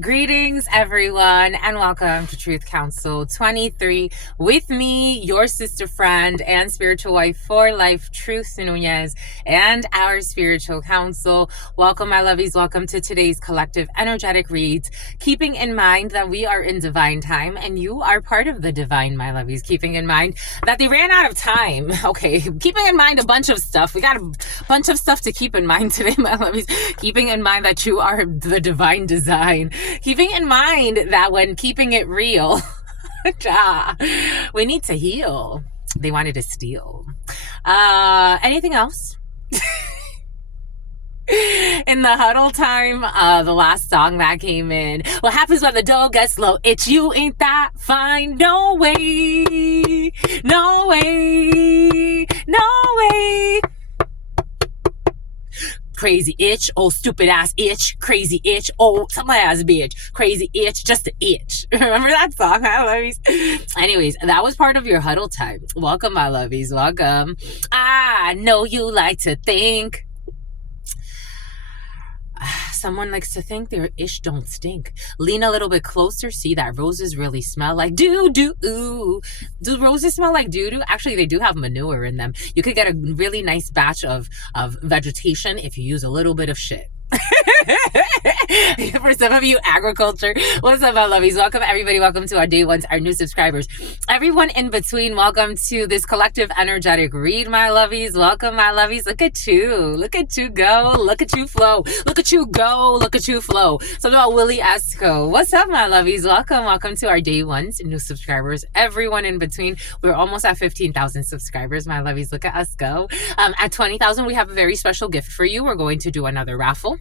Greetings, everyone, and welcome to Truth Council 23 with me, your sister friend and spiritual wife for life, Truth Nunez, and our spiritual council. Welcome, my lovies. Welcome to today's collective energetic reads. Keeping in mind that we are in divine time and you are part of the divine, my lovies. Keeping in mind that they ran out of time. Okay, keeping in mind a bunch of stuff. We got a bunch of stuff to keep in mind today, my lovies. Keeping in mind that you are the divine design. Keeping in mind that when keeping it real, we need to heal. They wanted to steal. Anything else? In the huddle time, the last song that came in. What happens when the dough gets low? It's you ain't that fine. No way. No way. No way. Crazy itch, oh stupid ass itch, crazy itch, oh some ass bitch, crazy itch, just an itch. Remember that song, my lovies? Anyways, that was part of your huddle time. Welcome, my lovies, welcome. I know you like to think. Someone likes to think their ish don't stink. Lean a little bit closer. See that roses really smell like doo-doo. Do roses smell like doo-doo? Actually, they do have manure in them. You could get a really nice batch of vegetation if you use a little bit of shit. For some of you, agriculture. What's up, my lovies? Welcome, everybody. Welcome to our day ones, our new subscribers. Everyone in between, welcome to this collective energetic read, my lovies. Welcome, my lovies. Look at you. Look at you go. Look at you flow. Look at you go. Look at you flow. Something about Willie Esco. What's up, my lovies? Welcome. Welcome to our day ones, new subscribers. Everyone in between. We're almost at 15,000 subscribers, my lovies. Look at us go. At 20,000, we have a very special gift for you. We're going to do another raffle,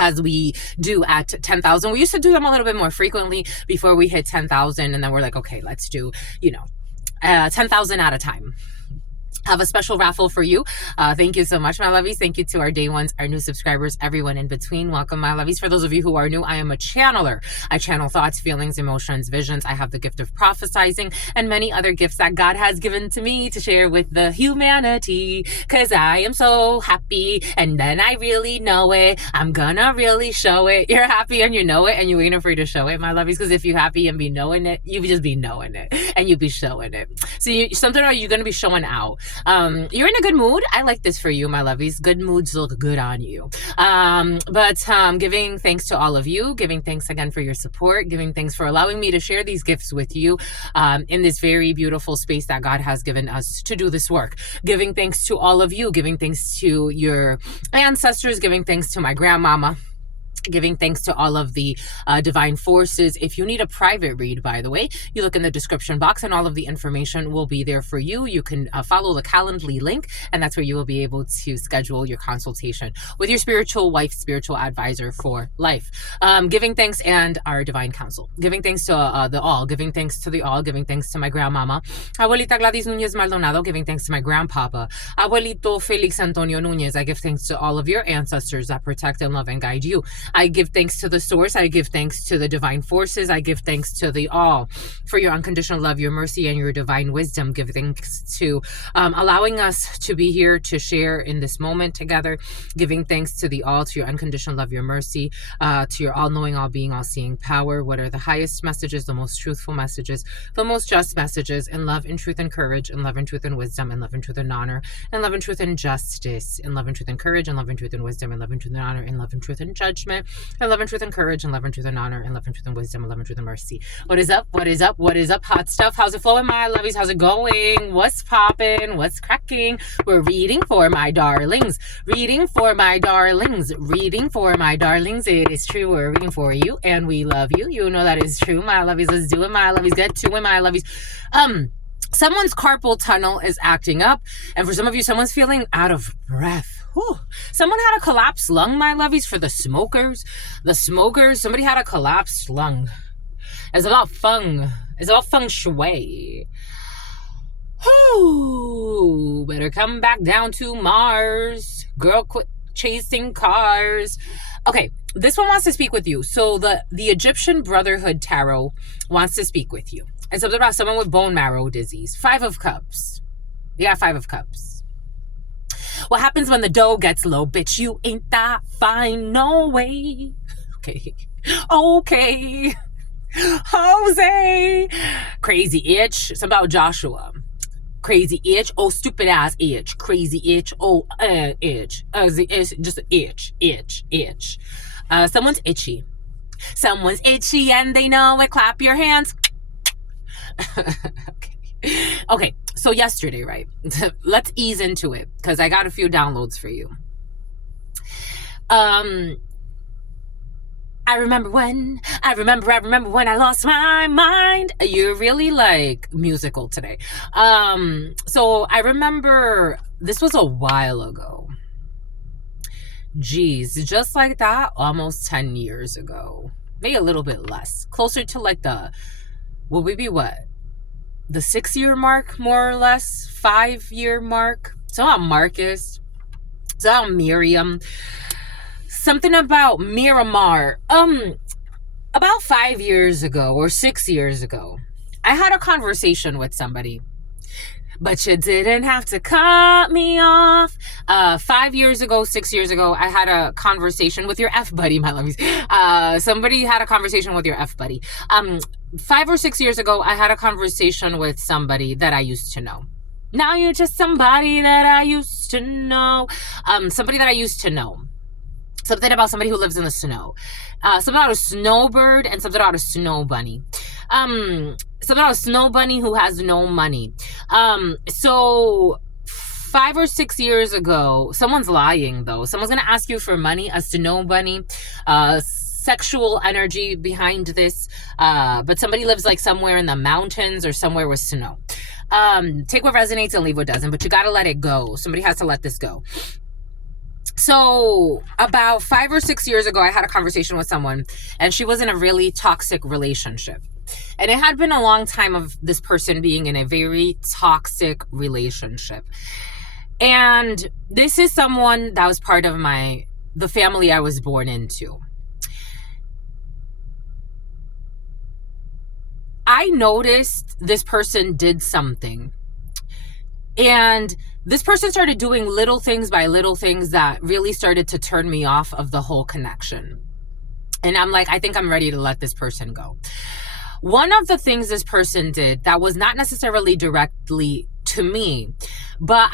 as we do at 10,000. We used to do them a little bit more frequently before we hit 10,000, and then we're like, okay, let's do 10,000 at a time. Have a special raffle for you. Thank you so much, my lovies. Thank you to our day ones, our new subscribers, everyone in between. Welcome, my lovies. For those of you who are new, I am a channeler. I channel thoughts, feelings, emotions, visions. I have the gift of prophesizing and many other gifts that God has given to me to share with the humanity, because I am so happy, and then I really know it. I'm gonna really show it. You're happy and you know it, and you ain't afraid to show it, my lovies, because if you're happy and be knowing it, you just be knowing it, and you be showing it. So something about you're gonna be showing out. You're in a good mood. I like this for you, my lovies. Good moods look good on you. But giving thanks to all of you, giving thanks again for your support, giving thanks for allowing me to share these gifts with you in this very beautiful space that God has given us to do this work. Giving thanks to all of you, giving thanks to your ancestors, giving thanks to my grandmama, giving thanks to all of the divine forces. If you need a private read, by the way, you look in the description box and all of the information will be there for you. You can follow the Calendly link, and that's where you will be able to schedule your consultation with your spiritual wife, spiritual advisor for life. Giving thanks and our divine council. Giving thanks to the all. Giving thanks to the all. Giving thanks to my grandmama, Abuelita Gladys Nunez Maldonado. Giving thanks to my grandpapa, Abuelito Felix Antonio Nunez. I give thanks to all of your ancestors that protect and love and guide you. I give thanks to the source. I give thanks to the divine forces. I give thanks to the all for your unconditional love, your mercy, and your divine wisdom. Give thanks to allowing us to be here to share in this moment together. Giving thanks to the all, to your unconditional love, your mercy, to your all-knowing, all-being, all-seeing power. What are the highest messages, the most truthful messages, the most just messages, in love, in truth, and courage, in love, in truth, and wisdom, in love, in truth, and honor, in love, in truth, and justice, in love, in truth, and courage, in love, in truth, and wisdom, in love, in truth, and honor, in love, in truth, and judgment, and love and truth and courage, and love and truth and honor, and love and truth and wisdom, and love and truth and mercy. What is up? What is up? What is up? Hot stuff. How's it flowing, my lovies? How's it going? What's popping? What's cracking? We're reading for my darlings. Reading for my darlings. Reading for my darlings. It is true. We're reading for you, and we love you. You know that is true, my lovies. Let's do it, my lovies. Get to it, my lovies. Someone's carpal tunnel is acting up, and for some of you, someone's feeling out of breath. Whew. Someone had a collapsed lung, my lovies, for the smokers. The smokers, somebody had a collapsed lung. It's about feng. It's about feng shui. Whew. Better come back down to Mars. Girl, quit chasing cars. Okay, this one wants to speak with you. So the Egyptian Brotherhood Tarot wants to speak with you. It's something about someone with bone marrow disease. 5 of Cups. Yeah, 5 of Cups. What happens when the dough gets low? Bitch, you ain't that fine. No way. Okay. Okay. Jose. Crazy itch. It's about Joshua. Crazy itch. Oh, stupid ass itch. Crazy itch. Oh, itch. It's just itch, itch, itch. Someone's itchy. Someone's itchy and they know it. Clap your hands. Okay. So yesterday, right? Let's ease into it because I got a few downloads for you. I remember when I lost my mind. You're really like musical today. So I remember this was a while ago. Geez, just like that, almost 10 years ago. Maybe a little bit less. Closer to like the 6-year mark, more or less, 5-year mark. So I'm Marcus. So I'm Miriam. Something about Miramar. About 5 years ago or 6 years ago, I had a conversation with somebody. But you didn't have to cut me off. 5 years ago, 6 years ago, I had a conversation with your F buddy, my lovies. Somebody had a conversation with your F buddy. 5 or 6 years ago, I had a conversation with somebody that I used to know. Now you're just somebody that I used to know. Somebody that I used to know. Something about somebody who lives in the snow. Something about a snowbird and something about a snow bunny. Something about a snow bunny who has no money. So 5 or 6 years ago, someone's lying though. Someone's gonna ask you for money, a snow bunny, sexual energy behind this. But somebody lives like somewhere in the mountains or somewhere with snow. Take what resonates and leave what doesn't, but you gotta let it go. Somebody has to let this go. So about 5 or 6 years ago, I had a conversation with someone and she was in a really toxic relationship. And it had been a long time of this person being in a very toxic relationship. And this is someone that was part of the family I was born into. I noticed this person did something. And this person started doing little things by little things that really started to turn me off of the whole connection. And I'm like, I think I'm ready to let this person go. One of the things this person did that was not necessarily directly to me, but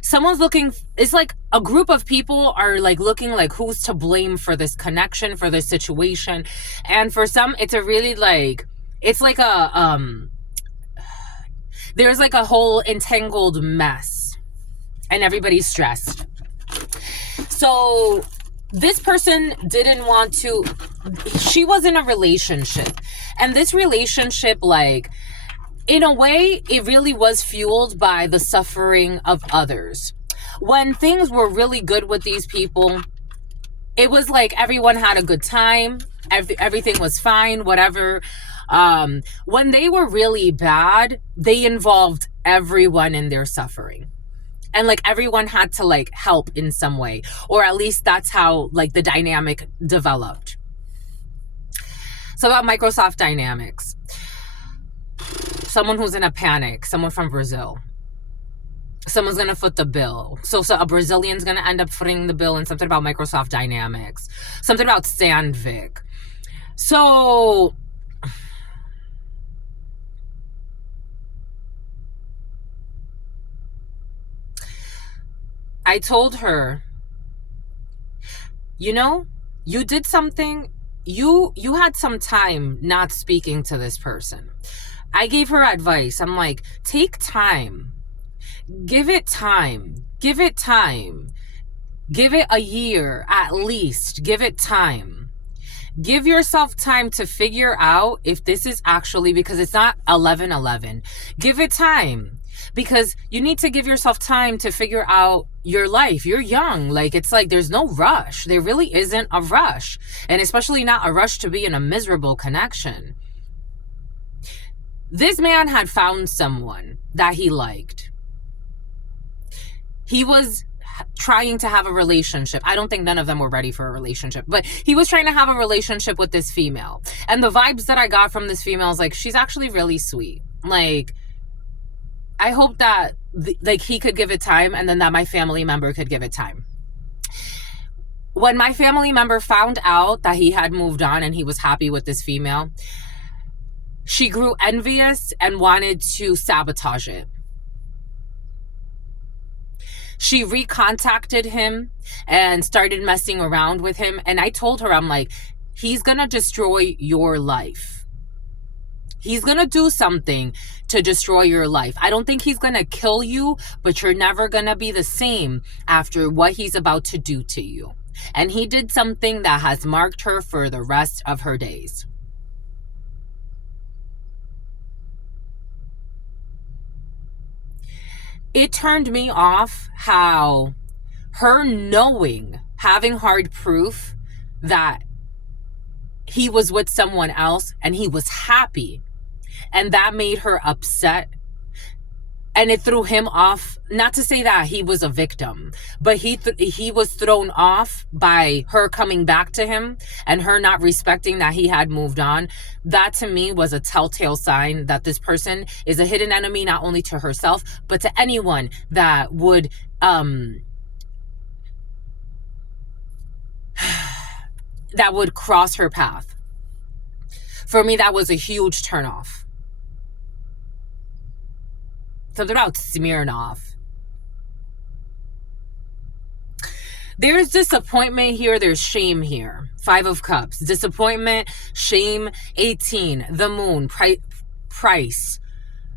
someone's looking, it's like a group of people are like looking like who's to blame for this connection, for this situation. And for some, it's a really like, it's like there's like a whole entangled mess and everybody's stressed. So this person didn't want to, she was in a relationship, and this relationship, like, in a way, it really was fueled by the suffering of others. When things were really good with these people, it was like everyone had a good time, everything was fine, whatever. When they were really bad, they involved everyone in their suffering. And like everyone had to like help in some way, or at least that's how like the dynamic developed. So about Microsoft Dynamics, someone who's in a panic, someone from Brazil, someone's going to foot the bill. So a Brazilian's going to end up footing the bill, and something about Microsoft Dynamics, something about Sandvik. So I told her, you know, you did something, you had some time not speaking to this person. I gave her advice. I'm like, take time. Give it time. Give it time. Give it a year at least. Give it time. Give yourself time to figure out if this is actually, because it's not 11:11. Give it time. Because you need to give yourself time to figure out your life. You're young. Like, it's like there's no rush. There really isn't a rush. And especially not a rush to be in a miserable connection. This man had found someone that he liked. He was trying to have a relationship. I don't think none of them were ready for a relationship, but he was trying to have a relationship with this female. And the vibes that I got from this female is like, she's actually really sweet. Like, I hope that like he could give it time, and then that my family member could give it time. When my family member found out that he had moved on and he was happy with this female, she grew envious and wanted to sabotage it. She recontacted him and started messing around with him. And I told her, I'm like, he's going to destroy your life. He's going to do something to destroy your life. I don't think he's going to kill you, but you're never going to be the same after what he's about to do to you. And he did something that has marked her for the rest of her days. It turned me off how her knowing, having hard proof that he was with someone else and he was happy, and that made her upset. And it threw him off. Not to say that he was a victim, but he was thrown off by her coming back to him and her not respecting that he had moved on. That to me was a telltale sign that this person is a hidden enemy, not only to herself, but to anyone that would cross her path. For me, that was a huge turnoff. Something about Smirnoff. There's disappointment here. There's shame here. 5 of Cups. Disappointment, shame, 18. The Moon. Price.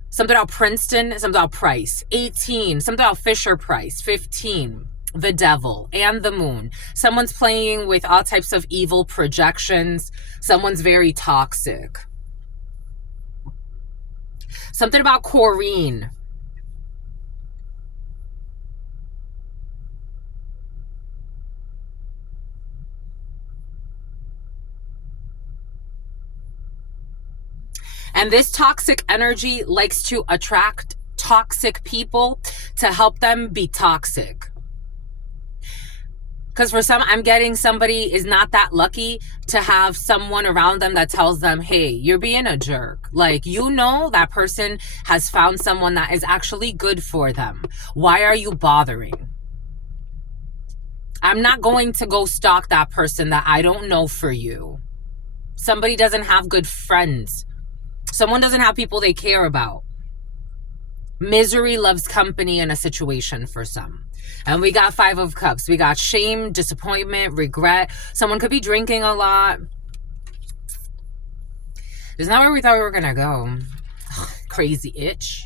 Something about Princeton. Something about Price. 18. Something about Fisher Price. 15. The Devil and the Moon. Someone's playing with all types of evil projections. Someone's very toxic. Something about Corrine. And this toxic energy likes to attract toxic people to help them be toxic. Because for some, I'm getting somebody is not that lucky to have someone around them that tells them, hey, you're being a jerk. Like, you know, that person has found someone that is actually good for them. Why are you bothering? I'm not going to go stalk that person that I don't know for you. Somebody doesn't have good friends. Someone doesn't have people they care about. Misery loves company in a situation for some. And we got 5 of Cups. We got shame, disappointment, regret. Someone could be drinking a lot. It's not where we thought we were going to go. Ugh, crazy itch.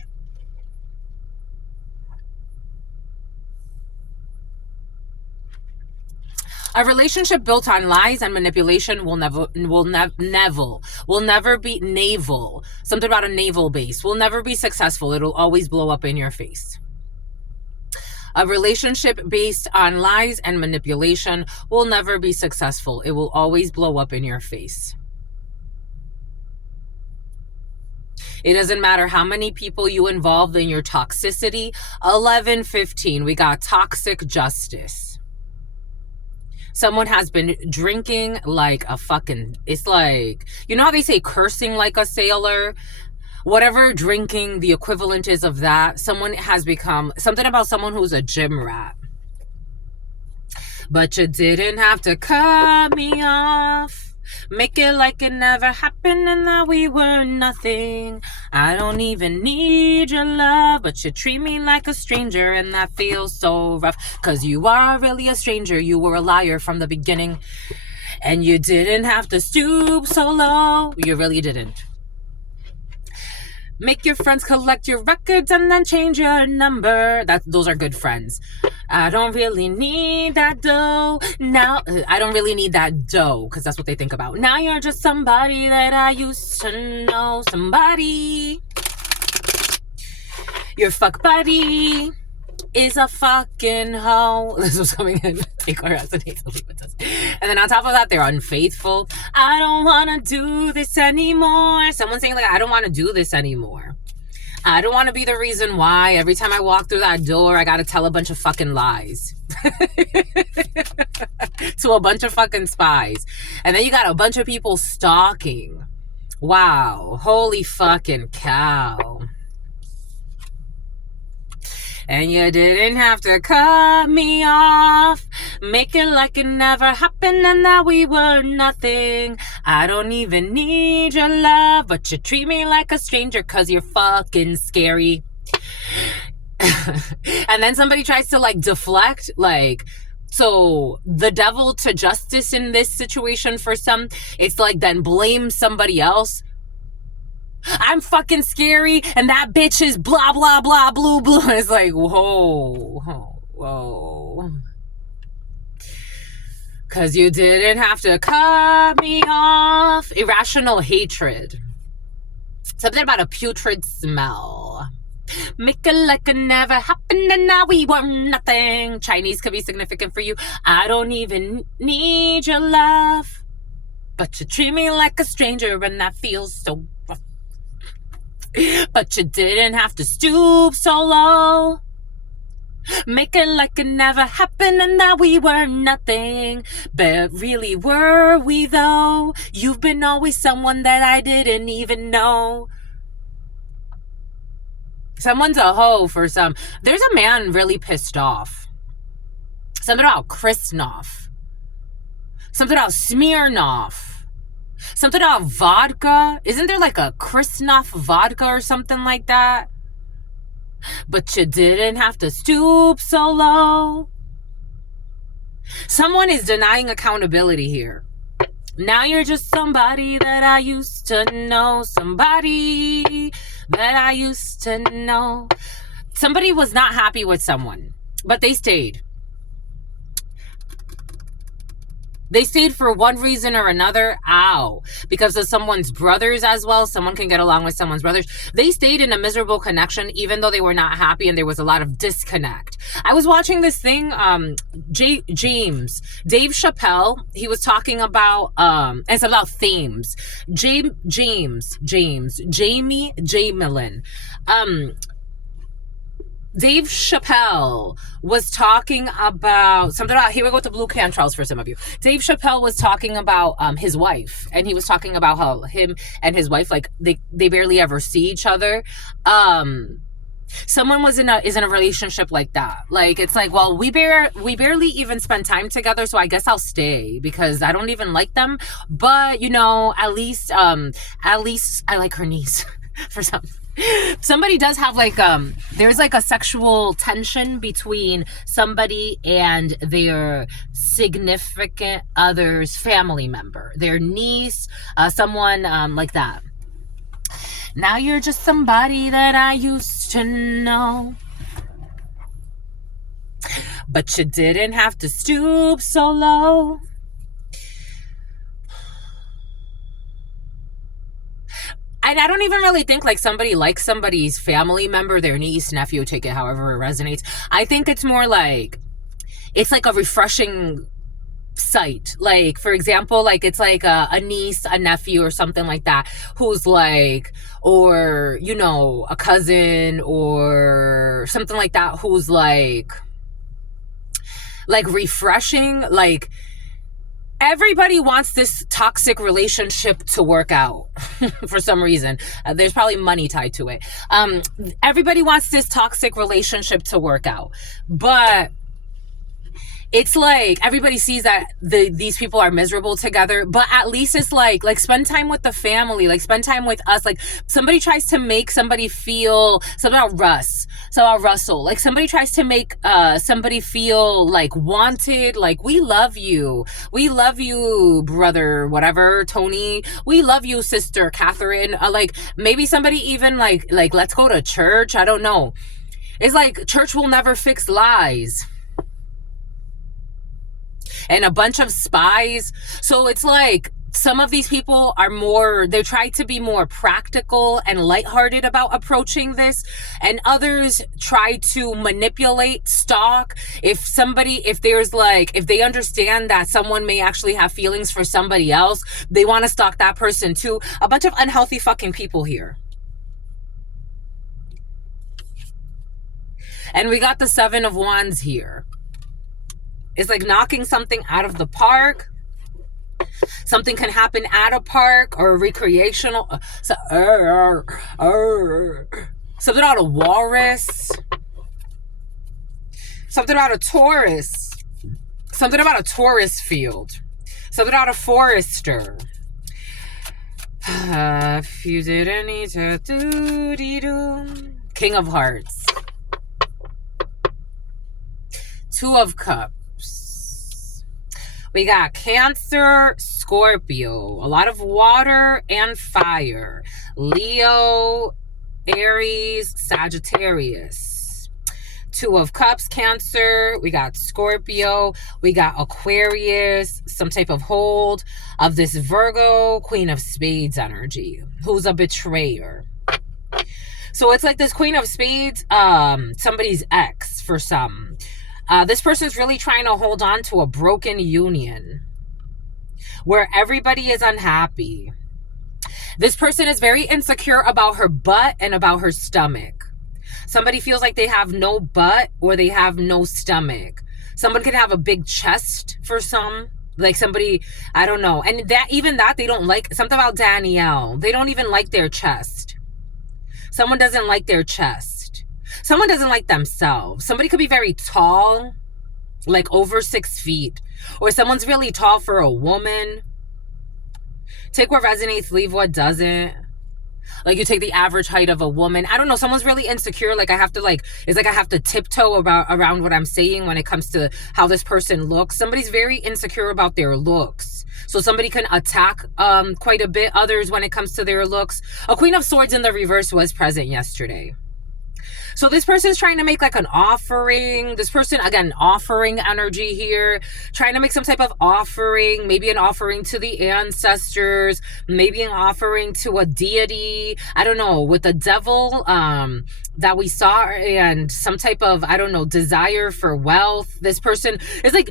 A relationship built on lies and manipulation will never be naval. Something about a naval base. Will never be successful. It'll always blow up in your face. A relationship based on lies and manipulation will never be successful. It will always blow up in your face. It doesn't matter how many people you involve in your toxicity. 11-15, we got toxic justice. Someone has been drinking like a fucking, it's like, you know how they say cursing like a sailor? Whatever drinking the equivalent is of that, someone has become, something about someone who's a gym rat. But you didn't have to cut me off. Make it like it never happened and that we were nothing. I don't even need your love, but you treat me like a stranger and that feels so rough. Cause you are really a stranger. You were a liar from the beginning. And you didn't have to stoop so low. You really didn't. Make your friends collect your records and then change your number. Those are good friends. I don't really need that dough. Now, I don't really need that dough because that's what they think about. Now you're just somebody that I used to know. Somebody. Your fuck buddy is a fucking hoe. This was coming in. Take our resonates. And then on top of that, they're unfaithful. I don't want to do this anymore. Someone's saying like, I don't want to do this anymore. I don't want to be the reason why every time I walk through that door, I got to tell a bunch of fucking lies to a bunch of fucking spies. And then you got a bunch of people stalking. Wow. Holy fucking cow. And you didn't have to cut me off. Make it like it never happened and that we were nothing. I don't even need your love, but you treat me like a stranger cause you're fucking scary. And then somebody tries to like deflect, like, so the devil to justice in this situation for some, it's like then blame somebody else. I'm fucking scary and that bitch is blah, blah, blah, blue, blue. And it's like, whoa. Cause you didn't have to cut me off. Irrational hatred. Something about a putrid smell. Make it like it never happened and now we were nothing. Chinese could be significant for you. I don't even need your love, but you treat me like a stranger and that feels so rough. But you didn't have to stoop so low. Make it like it never happened and that we were nothing. But really were we though? You've been always someone that I didn't even know. Someone's a hoe for some. There's a man really pissed off. Something about Kristnoff. Something about Smirnoff. Something about vodka. Isn't there like a Kristnoff vodka or something like that? But you didn't have to stoop so low. Someone is denying accountability here. Now you're just somebody that I used to know. Somebody that I used to know. Somebody was not happy with someone, but they stayed. They stayed for one reason or another. Ow. Because of someone's brothers as well. Someone can get along with someone's brothers. They stayed in a miserable connection even though they were not happy and there was a lot of disconnect. I was watching this thing, Dave Chappelle, he was talking about, it's about themes. Jamie Jamelin. Dave Chappelle was talking about something about, here we go with the blue cantrells for some of you. Dave Chappelle was talking about his wife, and he was talking about how him and his wife, like they barely ever see each other. Someone is in a relationship like that. Like, it's like, well, we barely even spend time together, so I guess I'll stay because I don't even like them. But you know, at least I like her niece for some. Somebody does have like there's like a sexual tension between somebody and their significant other's family member, their niece, someone like that. Now you're just somebody that I used to know, but you didn't have to stoop so low. And I don't even really think like somebody likes somebody's family member, their niece, nephew, take it however it resonates. I think it's more like, it's like a refreshing sight. Like, for example, like it's like a niece, a nephew or something like that who's like, or, you know, a cousin or something like that who's like refreshing. Like, everybody wants this toxic relationship to work out for some reason. There's probably money tied to it. Everybody wants this toxic relationship to work out. But it's like everybody sees that these people are miserable together, but at least it's like spend time with the family, like spend time with us. Like, somebody tries to make somebody feel something about Russell. Like, somebody tries to make somebody feel like wanted, like we love you, brother, whatever, Tony, we love you, sister Catherine. Like, maybe somebody even like let's go to church. I don't know. It's like church will never fix lies. And a bunch of spies. So it's like some of these people are they try to be more practical and lighthearted about approaching this. And others try to manipulate, stalk. If they understand that someone may actually have feelings for somebody else, they want to stalk that person too. A bunch of unhealthy fucking people here. And we got the 7 of Wands here. It's like knocking something out of the park. Something can happen at a park or a recreational. Something out of walrus. Something about a Taurus. Something about a Taurus field. Something about a forester. If you didn't need to do. King of Hearts. Two of Cups. We got Cancer, Scorpio. A lot of water and fire. Leo, Aries, Sagittarius. Two of Cups, Cancer. We got Scorpio. We got Aquarius. Some type of hold of this Virgo, Queen of Spades energy, who's a betrayer. So it's like this Queen of Spades, somebody's ex for some. This person's really trying to hold on to a broken union where everybody is unhappy. This person is very insecure about her butt and about her stomach. Somebody feels like they have no butt or they have no stomach. Someone could have a big chest for some. Like somebody, I don't know. And that they don't like. Something about Danielle. They don't even like their chest. Someone doesn't like their chest. Someone doesn't like themselves. Somebody could be very tall, like over 6 feet. Or someone's really tall for a woman. Take what resonates, leave what doesn't. Like you take the average height of a woman. I don't know. Someone's really insecure. Like I have to tiptoe around what I'm saying when it comes to how this person looks. Somebody's very insecure about their looks. So somebody can attack quite a bit others when it comes to their looks. A Queen of Swords in the reverse was present yesterday. So this person's trying to make like an offering. This person, again, offering energy here, trying to make some type of offering, maybe an offering to the ancestors, maybe an offering to a deity. I don't know, with the devil that we saw, and some type of, I don't know, desire for wealth. This person is like,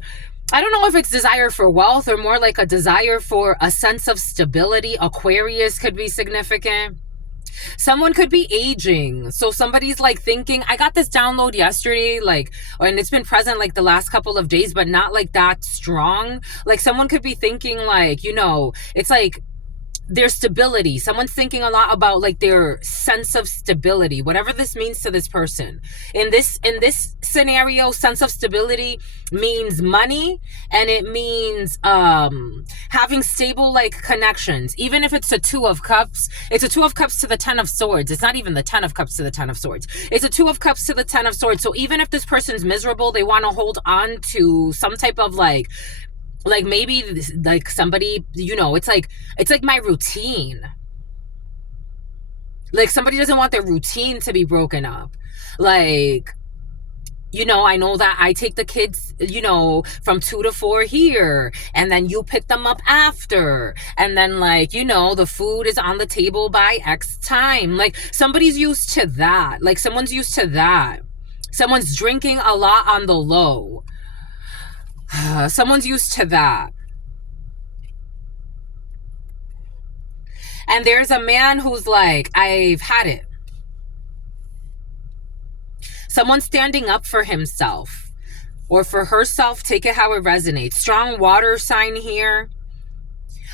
I don't know if it's desire for wealth or more like a desire for a sense of stability. Aquarius could be significant. Someone could be aging. So somebody's like thinking, I got this download yesterday, like, and it's been present like the last couple of days, but not like that strong. Like someone could be thinking like, you know, it's like their stability. Someone's thinking a lot about like their sense of stability, whatever this means to this person. In this scenario, sense of stability means money, and it means having stable like connections. Even if it's a Two of Cups, it's a Two of Cups to the Ten of Swords. It's not even the Ten of Cups to the Ten of Swords. It's a Two of Cups to the Ten of Swords. So even if this person's miserable, they want to hold on to some type of like maybe like somebody, you know, it's like my routine. Like somebody doesn't want their routine to be broken up. Like, you know, I know that I take the kids, you know, from 2 to 4 here, and then you pick them up after, and then like, you know, the food is on the table by X time. Like somebody's used to that. Like someone's used to that. Someone's drinking a lot on the low. Someone's used to that. And there's a man who's like, I've had it. Someone standing up for himself or for herself. Take it how it resonates. Strong water sign here.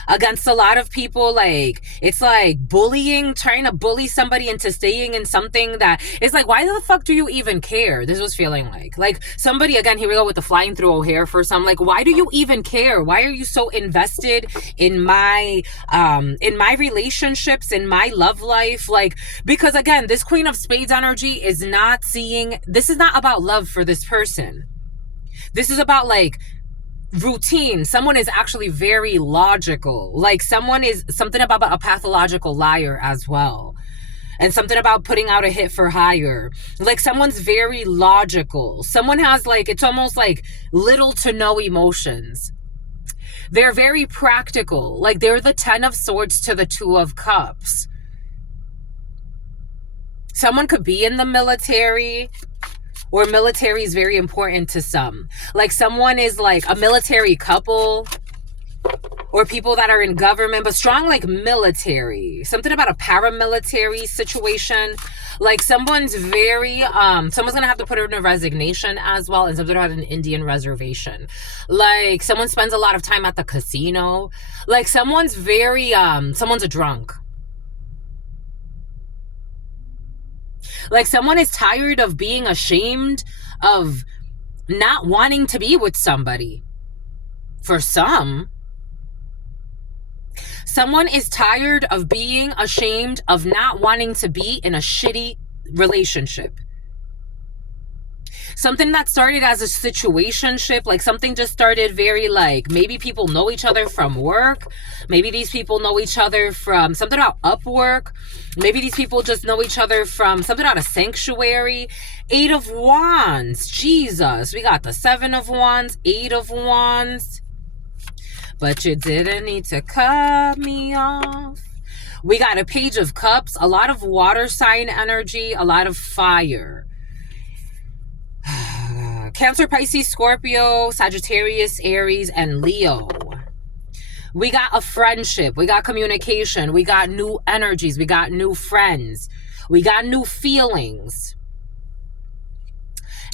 Against a lot of people, like it's like bullying, trying to bully somebody into staying in something that is like, why the fuck do you even care? This was feeling like somebody, again, here we go with the flying through O'Hare for some, like, why do you even care? Why are you so invested in my relationships, in my love life? Like, because again, this Queen of Spades energy is not seeing, this is not about love for this person. This is about like routine. Someone is actually very logical. Like someone is something about a pathological liar as well. And something about putting out a hit for hire. Like someone's very logical. Someone has like, it's almost like little to no emotions. They're very practical. Like they're the 10 of Swords to the 2 of Cups. Someone could be in the military, or military is very important to some. Like someone is like a military couple, or people that are in government, but strong like military. Something about a paramilitary situation. Like someone's very, someone's gonna have to put in a resignation as well, and something about an Indian reservation. Like someone spends a lot of time at the casino. Like someone's very, someone's a drunk. Like someone is tired of being ashamed of not wanting to be with somebody. For some, someone is tired of being ashamed of not wanting to be in a shitty relationship. Something that started as a situationship, like something just started very like, maybe people know each other from work. Maybe these people know each other from something about Upwork. Maybe these people just know each other from something out of Sanctuary. 8 of Wands. Jesus. We got the 7 of Wands, 8 of Wands. But you didn't need to cut me off. We got a Page of Cups, a lot of water sign energy, a lot of fire. Cancer, Pisces, Scorpio, Sagittarius, Aries, and Leo. We got a friendship. We got communication. We got new energies. We got new friends. We got new feelings.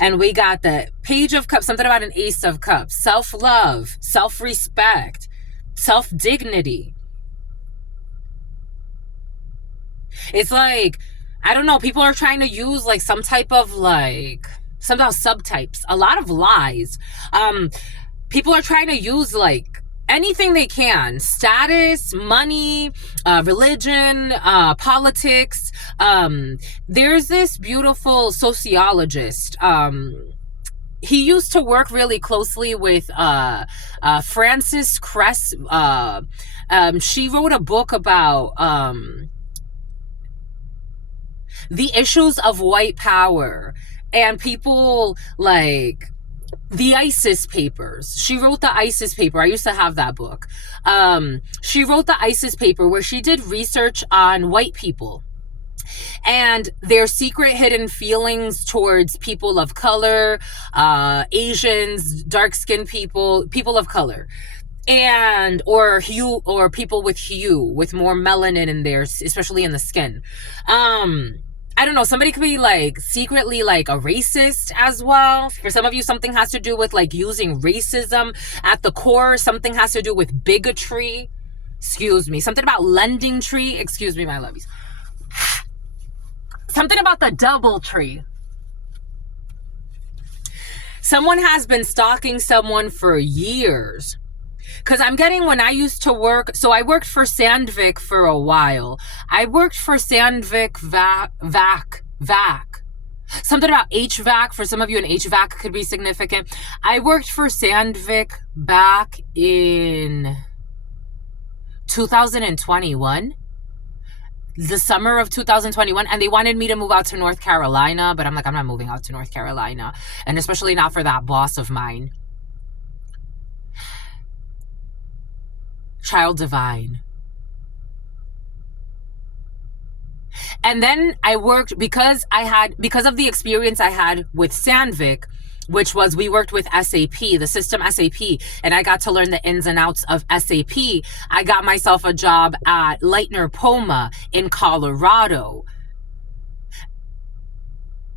And we got the Page of Cups, something about an Ace of Cups. Self-love, self-respect, self-dignity. It's like, I don't know, people are trying to use like some type of like, somehow subtypes, a lot of lies. People are trying to use like anything they can, status, money, religion, politics. There's this beautiful sociologist. He used to work really closely with Frances Cress. She wrote a book about the issues of white power and people like the ISIS papers. She wrote the ISIS paper. I used to have that book. She wrote the ISIS paper where she did research on white people and their secret hidden feelings towards people of color, Asians, dark-skinned people, people of color, and or hue, or people with hue, with more melanin in there, especially in the skin. I don't know, somebody could be like secretly like a racist as well. For some of you, something has to do with like using racism at the core. Something has to do with bigotry. Excuse me. Something about lending tree. Excuse me, my lovies. Something about the double tree. Someone has been stalking someone for years. Because I'm getting, when I used to work, so I worked for Sandvik for a while. I worked for Sandvik vac. Something about HVAC. For some of you, an HVAC could be significant. I worked for Sandvik back in 2021. The summer of 2021, and they wanted me to move out to North Carolina, but I'm like, I'm not moving out to North Carolina, and especially not for that boss of mine. Child divine. And then I worked, because of the experience I had with Sandvik, which was, we worked with SAP, the system SAP, and I got to learn the ins and outs of SAP. I got myself a job at Leitner Poma in Colorado.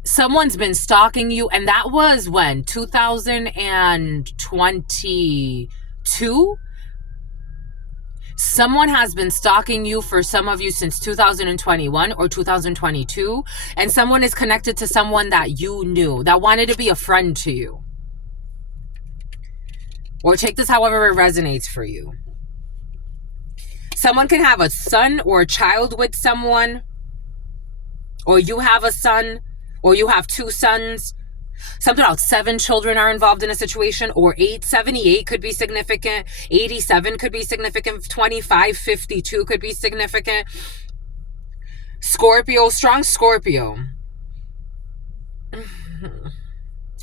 Someone's been stalking you, and that was when? 2022? Someone has been stalking you, for some of you, since 2021 or 2022, and someone is connected to someone that you knew, that wanted to be a friend to you. Or take this however it resonates for you. Someone can have a son or a child with someone, or you have a son, or you have 2 sons. Something about 7 children are involved in a situation, or 8. 78 could be significant. 87 could be significant. 25, 52 could be significant. Scorpio, strong Scorpio.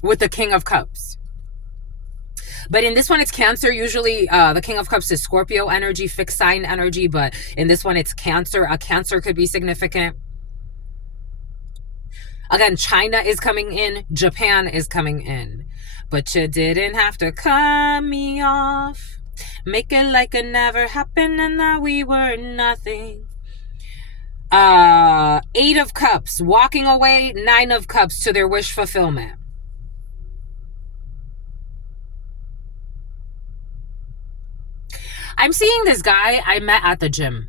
With the King of Cups. But in this one, it's Cancer. Usually the King of Cups is Scorpio energy, fixed sign energy. But in this one, it's Cancer. A Cancer could be significant. Again, China is coming in. Japan is coming in. But you didn't have to cut me off. Make it like it never happened and that we were nothing. 8 of Cups. Walking away. 9 of Cups to their wish fulfillment. I'm seeing this guy I met at the gym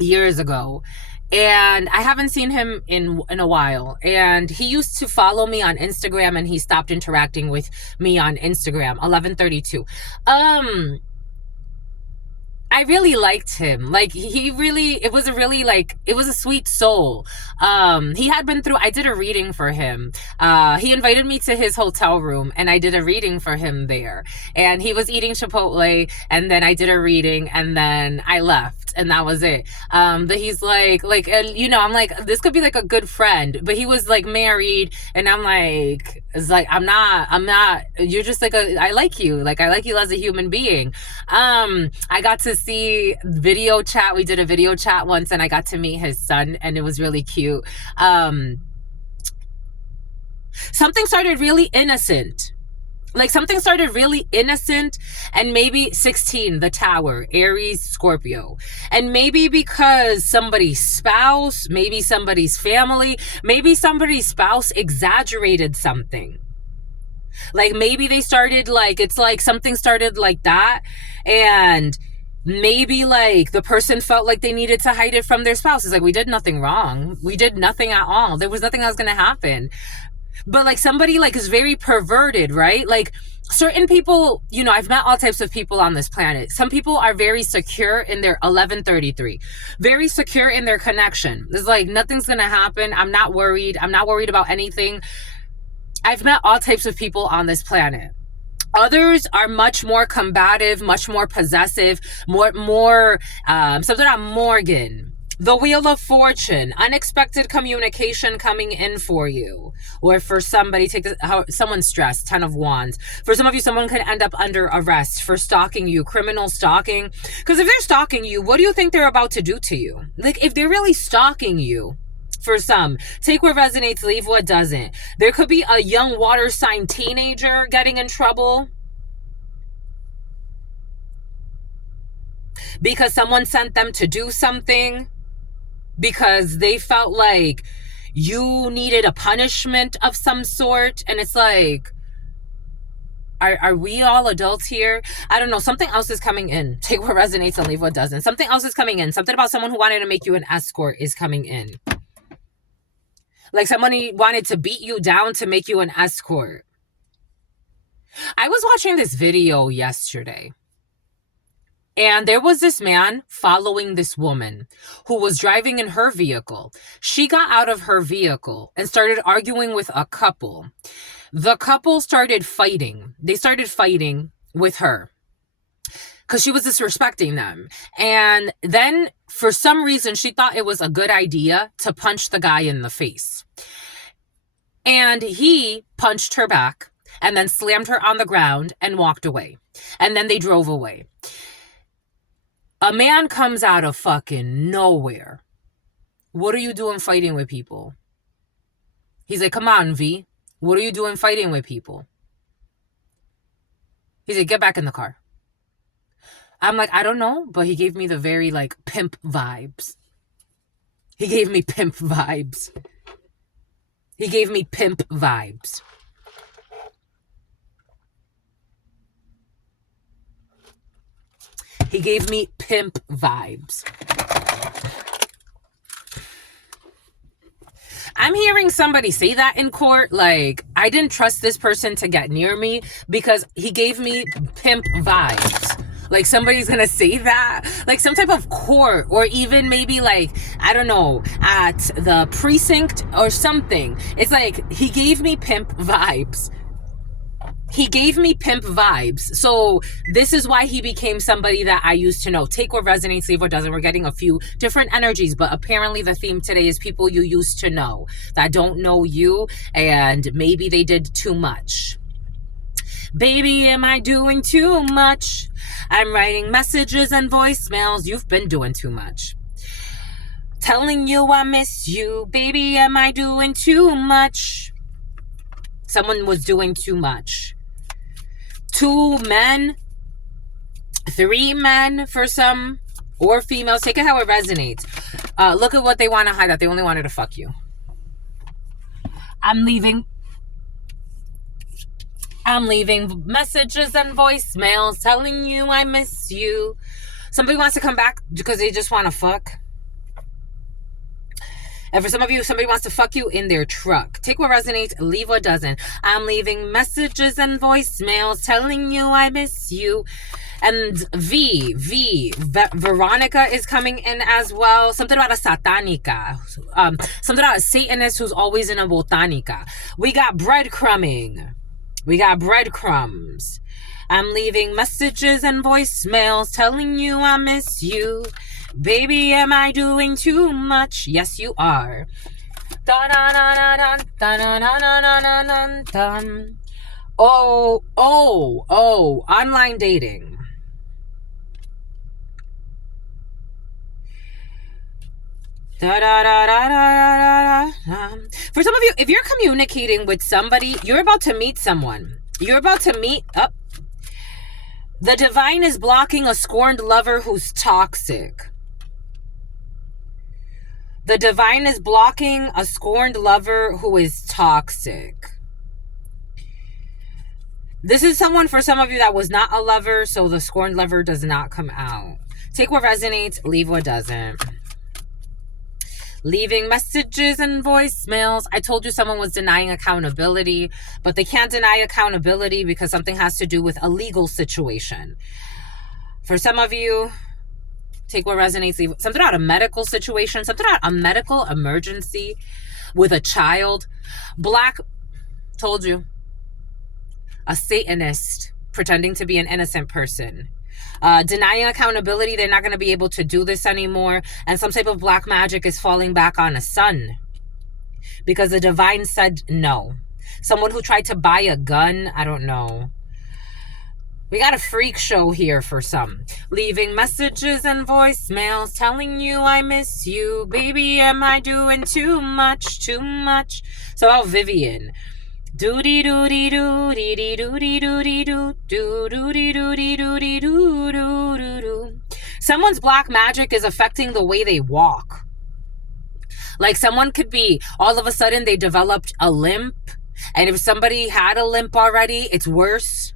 years ago. And I haven't seen him in a while. And he used to follow me on Instagram, and he stopped interacting with me on Instagram. 11:32. I really liked him. Like, he really, it was a sweet soul. He had been through, I did a reading for him. He invited me to his hotel room, and I did a reading for him there. And he was eating Chipotle, and then I did a reading, and then I left, and that was it. But he's I'm like, this could be like a good friend, but he was like married, and I'm like, it's like, I'm not, you're just like I like you. Like, I like you as a human being. I got to see video chat. We did a video chat once, and I got to meet his son, and it was really cute. Something started really innocent. And maybe 16, the Tower, Aries, Scorpio. And maybe because somebody's spouse, maybe somebody's family, maybe somebody's spouse exaggerated something. Like, maybe they started, like, it's like something started like that, and maybe like the person felt like they needed to hide it from their spouse. It's like, we did nothing wrong. We did nothing at all. There was nothing that was going to happen. But like, somebody like is very perverted, right? Like, certain people, I've met all types of people on this planet. Some people are very secure in their 11:33, very secure in their connection. It's like, nothing's going to happen. I'm not worried. I'm not worried about anything. I've met all types of people on this planet. Others are much more combative, much more possessive, something on Morgan. The Wheel of Fortune, unexpected communication coming in for you. Or for somebody, someone's stressed, 10 of Wands. For some of you, someone could end up under arrest for stalking you, criminal stalking. Because if they're stalking you, what do you think they're about to do to you? Like, if they're really stalking you, for some, take what resonates, leave what doesn't. There could be a young water sign teenager getting in trouble because someone sent them to do something, because they felt like you needed a punishment of some sort. And it's like, are we all adults here? I don't know. Something else is coming in. Take what resonates and leave what doesn't. Something else is coming in. Something about someone who wanted to make you an escort is coming in. Like, somebody wanted to beat you down to make you an escort. I was watching this video yesterday, and there was this man following this woman who was driving in her vehicle. She got out of her vehicle and started arguing with a couple. The couple started fighting. They started fighting with her because she was disrespecting them. And then, for some reason, she thought it was a good idea to punch the guy in the face. And he punched her back and then slammed her on the ground and walked away. And then they drove away. A man comes out of fucking nowhere. What are you doing fighting with people? He's like, come on, V. What are you doing fighting with people? He's like, get back in the car. I'm like, I don't know, but he gave me the very, like, pimp vibes. He gave me pimp vibes. He gave me pimp vibes. He gave me pimp vibes. I'm hearing somebody say that in court. Like, I didn't trust this person to get near me because he gave me pimp vibes. Like, somebody's gonna say that, like some type of court, or even maybe like, I don't know, at the precinct or something. It's like, he gave me pimp vibes. He gave me pimp vibes. So this is why he became somebody that I used to know. Take what resonates, leave what doesn't. We're getting a few different energies, but apparently the theme today is people you used to know that don't know you, and maybe they did too much. Baby, am I doing too much? I'm writing messages and voicemails. You've been doing too much. Telling you I miss you. Baby, am I doing too much? Someone was doing too much. 2 men, 3 men for some, or females. Take it how it resonates. Look at what they want to hide, that they only wanted to fuck you. I'm leaving messages and voicemails telling you I miss you. Somebody wants to come back because they just want to fuck. And for some of you, somebody wants to fuck you in their truck. Take what resonates, leave what doesn't. I'm leaving messages and voicemails telling you I miss you. And Veronica is coming in as well. Something about a satanica. Something about a Satanist who's always in a botanica. We got breadcrumbing. We got breadcrumbs. I'm leaving messages and voicemails telling you I miss you. Baby, am I doing too much? Yes, you are. Oh, online dating. For some of you, if you're communicating with somebody, you're about to meet someone. You're about to meet up. The divine is blocking a scorned lover who's toxic. The divine is blocking a scorned lover who is toxic. This is someone for some of you that was not a lover, so the scorned lover does not come out. Take what resonates, leave what doesn't. Leaving messages and voicemails. I told you someone was denying accountability, but they can't deny accountability because something has to do with a legal situation. For some of you, take what resonates, leave something about a medical situation, something about a medical emergency with a child. Black, told you, a Satanist pretending to be an innocent person. Denying accountability, they're not going to be able to do this anymore. And some type of black magic is falling back on a son because the divine said no. Someone who tried to buy a gun, I don't know. We got a freak show here for some. Leaving messages and voicemails telling you I miss you. Baby, am I doing too much, too much? So about Vivian. Doody doody doody doody doody doo doo doody doody doody doo doo doo doo. Someone's black magic is affecting the way they walk. Like someone could be, all of a sudden they developed a limp, and if somebody had a limp already, it's worse.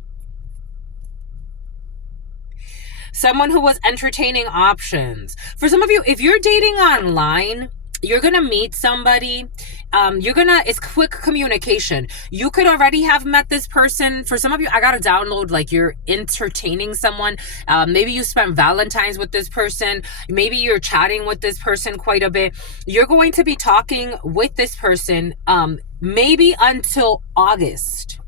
Someone who was entertaining options. For some of you, if you're dating online, you're going to meet somebody. It's quick communication. You could already have met this person. For some of you, I got to download, like you're entertaining someone. Maybe you spent Valentine's with this person. Maybe you're chatting with this person quite a bit. You're going to be talking with this person, maybe until August.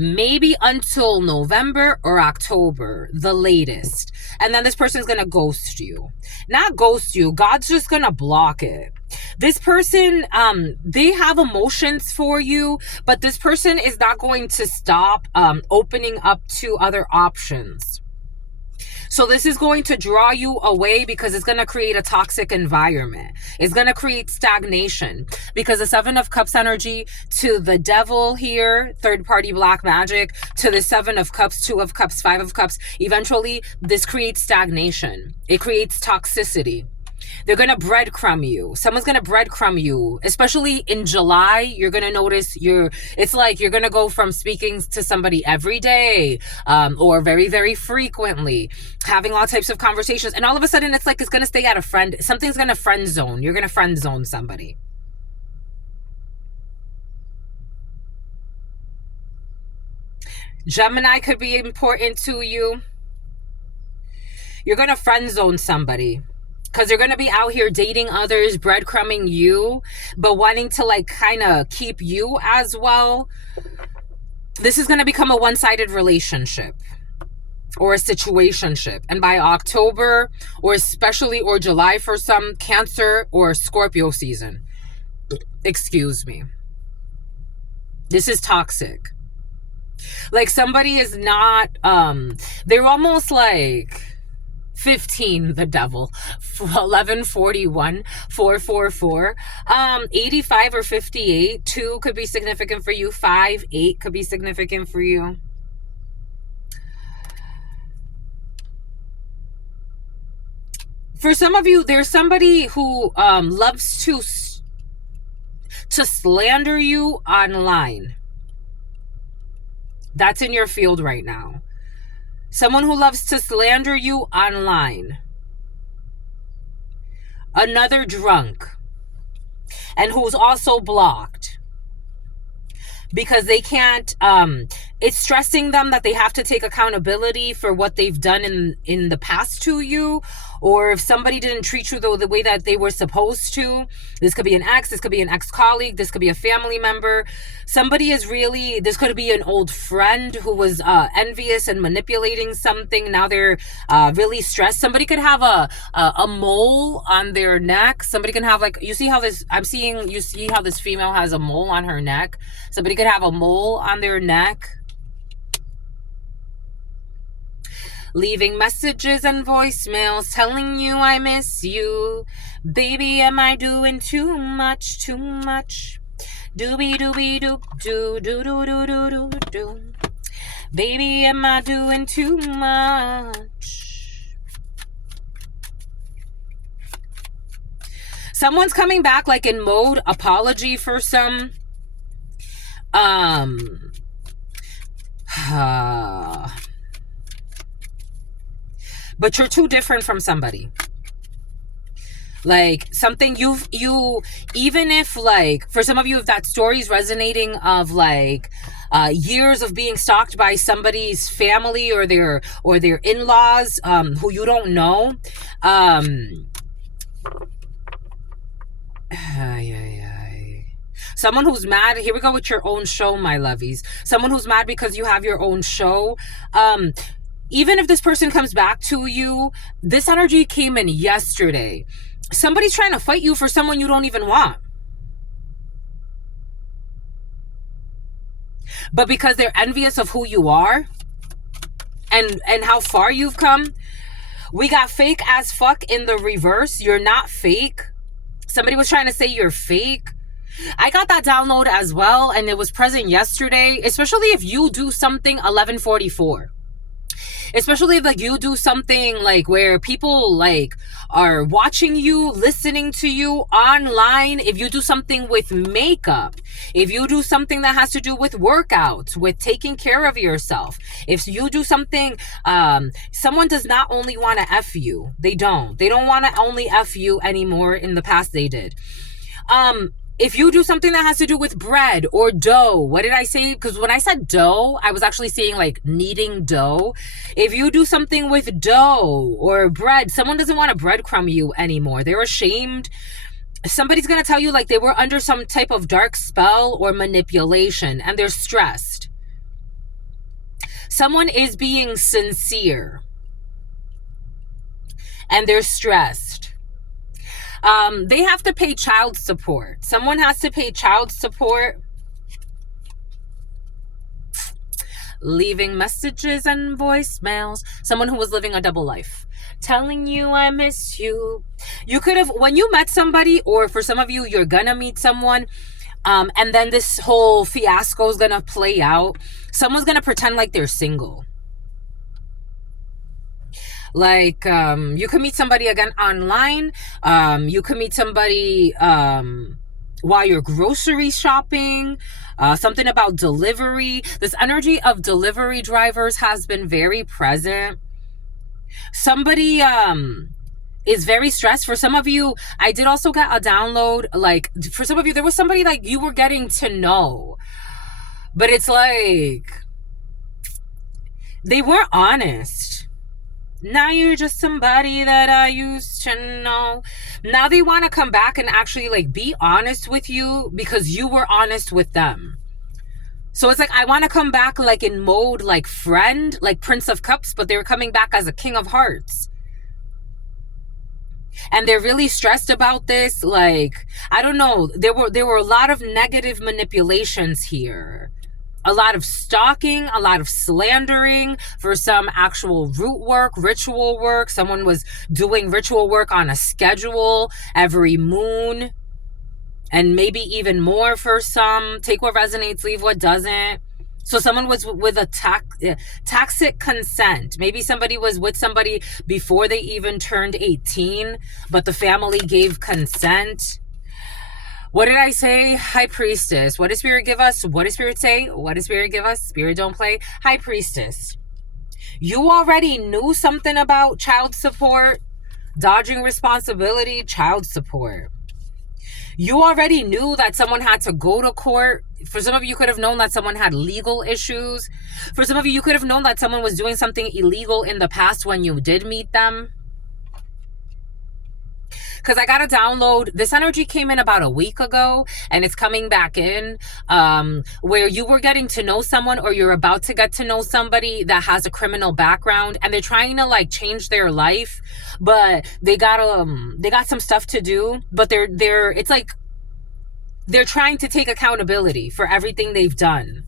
Maybe until November or October, the latest. And then this person's going to ghost you. Not ghost you. God's just going to block it. This person, they have emotions for you, but this person is not going to stop opening up to other options. So this is going to draw you away because it's going to create a toxic environment. It's going to create stagnation because the 7 of Cups energy to the devil here, third party black magic, to the 7 of Cups, 2 of Cups, 5 of Cups. Eventually, this creates stagnation. It creates toxicity. They're going to breadcrumb you. Someone's going to breadcrumb you. Especially in July, you're going to notice it's like you're going to go from speaking to somebody every day or very, very frequently, having all types of conversations. And all of a sudden, it's like it's going to stay at a friend. Something's going to friend zone. You're going to friend zone somebody. Gemini could be important to you. You're going to friend zone somebody. Because they're going to be out here dating others, breadcrumbing you, but wanting to like kind of keep you as well. This is going to become a one-sided relationship or a situationship. And by October or July for some, Cancer or Scorpio season. Excuse me. This is toxic. Like somebody is not, they're almost like 15, the devil, 1141, 444, 85 or 58, 2 could be significant for you, 5, 8 could be significant for you. For some of you, there's somebody who loves to slander you online. That's in your field right now. Someone who loves to slander you online. Another drunk. and who's also blocked because they can't, it's stressing them that they have to take accountability for what they've done in the past to you, or if somebody didn't treat you the way that they were supposed to. This could be an ex, this could be an ex-colleague, this could be a family member. Somebody is really, this could be an old friend who was envious and manipulating something. Now they're really stressed. Somebody could have a mole on their neck. Somebody can have, like, you see how this, you see how this female has a mole on her neck. Somebody could have a mole on their neck. Leaving messages and voicemails telling you I miss you. Baby, am I doing too much, too much? Doobie doobie doop doo doo doo doo doo doo doo. Baby, am I doing too much? Someone's coming back like in mode apology for some. But you're too different from somebody. Like something you even if, like, for some of you, if that story's resonating of like years of being stalked by somebody's family or their in-laws who you don't know, someone who's mad. Here we go with your own show, my lovies. Someone who's mad because you have your own show. Even if this person comes back to you, this energy came in yesterday. Somebody's trying to fight you for someone you don't even want. But because they're envious of who you are and how far you've come, we got fake as fuck in the reverse. You're not fake. Somebody was trying to say you're fake. I got that download as well, and it was present yesterday, especially if you do something 1144. Especially if, like, you do something like where people like are watching you, listening to you online. If you do something with makeup, if you do something that has to do with workouts, with taking care of yourself, if you do something, someone does not only want to F you. They don't want to only F you anymore. In the past they did. If you do something that has to do with bread or dough, what did I say? Because when I said dough, I was actually saying like kneading dough. If you do something with dough or bread, someone doesn't want to breadcrumb you anymore. They're ashamed. Somebody's going to tell you like they were under some type of dark spell or manipulation, and they're stressed. Someone is being sincere and they're stressed. They have to pay child support. Someone has to pay child support. Leaving messages and voicemails. Someone who was living a double life. Telling you I miss you. You could have, when you met somebody, or for some of you, you're gonna meet someone, and then this whole fiasco is gonna play out. Someone's gonna pretend like they're single. Like, you can meet somebody again online. You can meet somebody while you're grocery shopping. Something about delivery. This energy of delivery drivers has been very present. Somebody is very stressed. For some of you, I did also get a download. Like, for some of you, there was somebody like you were getting to know. But it's like they weren't honest. Now you're just somebody that I used to know. Now they want to come back and actually like be honest with you because you were honest with them. So it's like, I want to come back like in mode like friend, like Prince of Cups, but they're coming back as a King of Hearts. And they're really stressed about this. Like, I don't know. There were a lot of negative manipulations here. A lot of stalking, a lot of slandering, for some actual root work, ritual work. Someone was doing ritual work on a schedule every moon, and maybe even more for some. Take what resonates, leave what doesn't. So someone was with a toxic consent. Maybe somebody was with somebody before they even turned 18, but the family gave consent. What did I say? High Priestess. What does Spirit give us? What does Spirit say? What does Spirit give us? Spirit don't play. High Priestess. You already knew something about child support, dodging responsibility, child support. You already knew that someone had to go to court. For some of you, could have known that someone had legal issues. For some of you, you could have known that someone was doing something illegal in the past when you did meet them. Because I got to download. This energy came in about a week ago, and it's coming back in, where you were getting to know someone, or you're about to get to know somebody that has a criminal background, and they're trying to like change their life, but they got some stuff to do, but it's like they're trying to take accountability for everything they've done.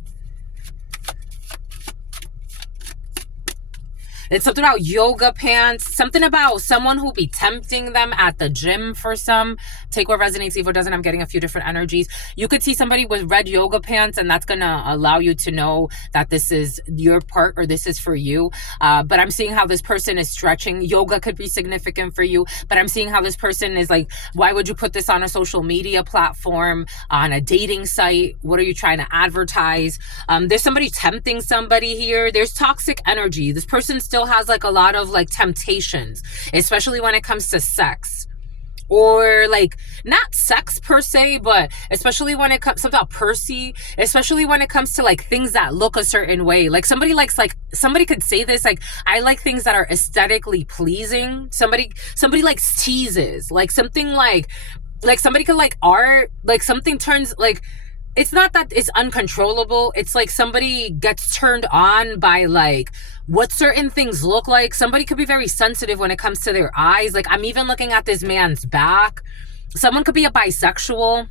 It's something about yoga pants, something about someone who'll be tempting them at the gym for some. Take what resonates, leave what doesn't. I'm getting a few different energies. You could see somebody with red yoga pants, and that's going to allow you to know that this is your part, or this is for you. But I'm seeing how this person is stretching. Yoga could be significant for you, but I'm seeing how this person is like, why would you put this on a social media platform, on a dating site? What are you trying to advertise? There's somebody tempting somebody here. There's toxic energy. This person still has like a lot of like temptations, especially when it comes to sex, or like not sex per se, but especially when it comes about Percy, especially when it comes to like things that look a certain way. Like somebody likes, like somebody could say this, like, I like things that are aesthetically pleasing. Somebody likes teases, like something like somebody could like art, like something turns like, it's not that it's uncontrollable. It's like somebody gets turned on by like what certain things look like. Somebody could be very sensitive when it comes to their eyes. Like I'm even looking at this man's back. Someone could be a bisexual.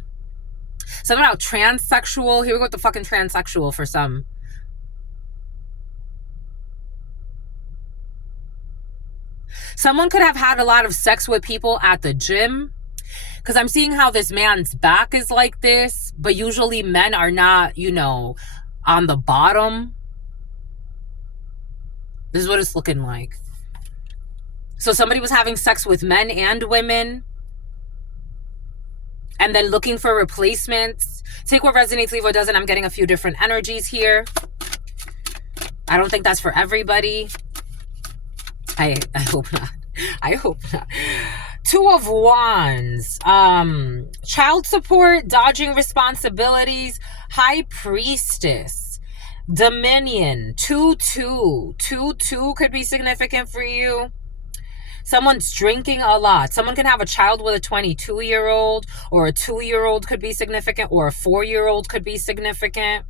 Something about transsexual. Here we go with the fucking transsexual for some. Someone could have had a lot of sex with people at the gym. Because I'm seeing how this man's back is like this, but usually men are not, you know, on the bottom. This is what it's looking like. So somebody was having sex with men and women, and then looking for replacements. Take what resonates, leave what doesn't. I'm getting a few different energies here. I don't think that's for everybody. I hope not. I hope not. Two of Wands, child support, dodging responsibilities, High Priestess, Dominion, 2-2. 2-2 could be significant for you. Someone's drinking a lot. Someone can have a child with a 22-year-old, or a 2-year-old could be significant, or a 4-year-old could be significant.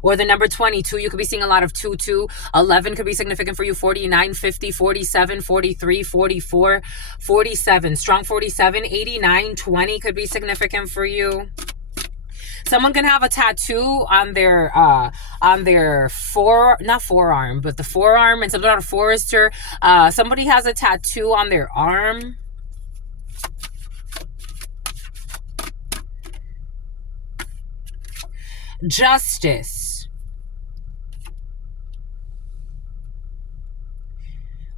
Or the number 22, you could be seeing a lot of 2-2. 11 could be significant for you. 49, 50, 47, 43, 44, 47. Strong 47, 89, 20 could be significant for you. Someone can have a tattoo on their not forearm, but the forearm, and something about a forester. Somebody has a tattoo on their arm. Justice.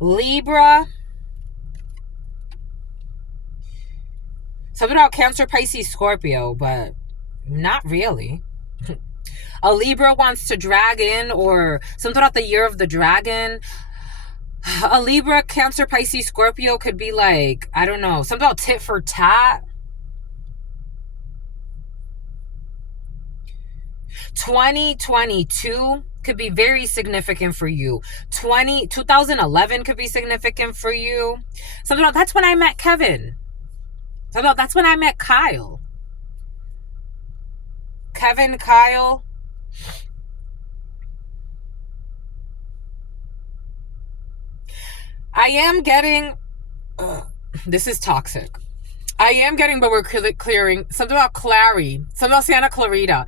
Libra. Something about Cancer, Pisces, Scorpio, but not really. A Libra wants to drag in, or something about the year of the dragon. A Libra, Cancer, Pisces, Scorpio could be like, I don't know, something about tit for tat. 2022 could be very significant for you. 2011 could be significant for you. Something about, that's when I met Kevin. Something about, that's when I met Kyle. Kevin, Kyle. I am getting, this is toxic. I am getting, but we're clearing something about Clary, something about Santa Clarita.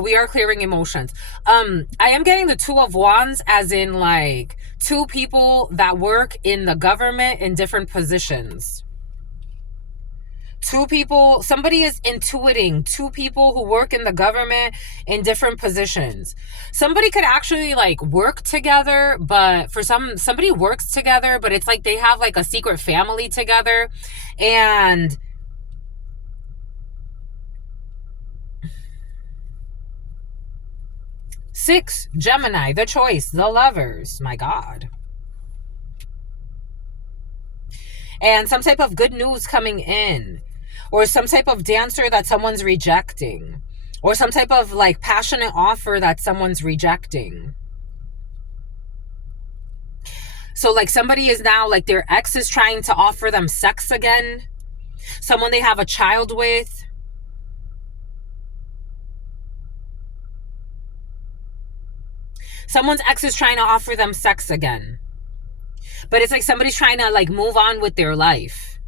We are clearing emotions. I am getting the Two of Wands, as in like two people that work in the government in different positions. Two people, somebody is intuiting two people who work in the government in different positions. Somebody could actually like work together, but for somebody works together, but it's like they have like a secret family together. And six, Gemini, the choice, the lovers, my God. And some type of good news coming in. or some type of dancer that someone's rejecting, or some type of like passionate offer that someone's rejecting. So like somebody is now like their ex is trying to offer them sex again, someone they have a child with. Someone's ex is trying to offer them sex again. But it's like somebody's trying to like move on with their life.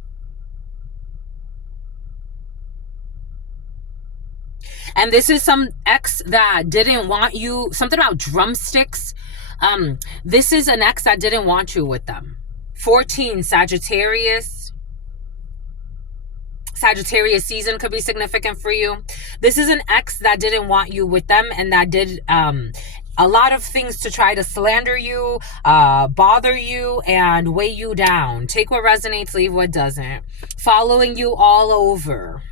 And this is some ex that didn't want you, something about drumsticks. This is an ex that didn't want you with them. 14, Sagittarius. Sagittarius season could be significant for you. This is an ex that didn't want you with them and that did a lot of things to try to slander you, bother you, and weigh you down. Take what resonates, leave what doesn't. Following you all over.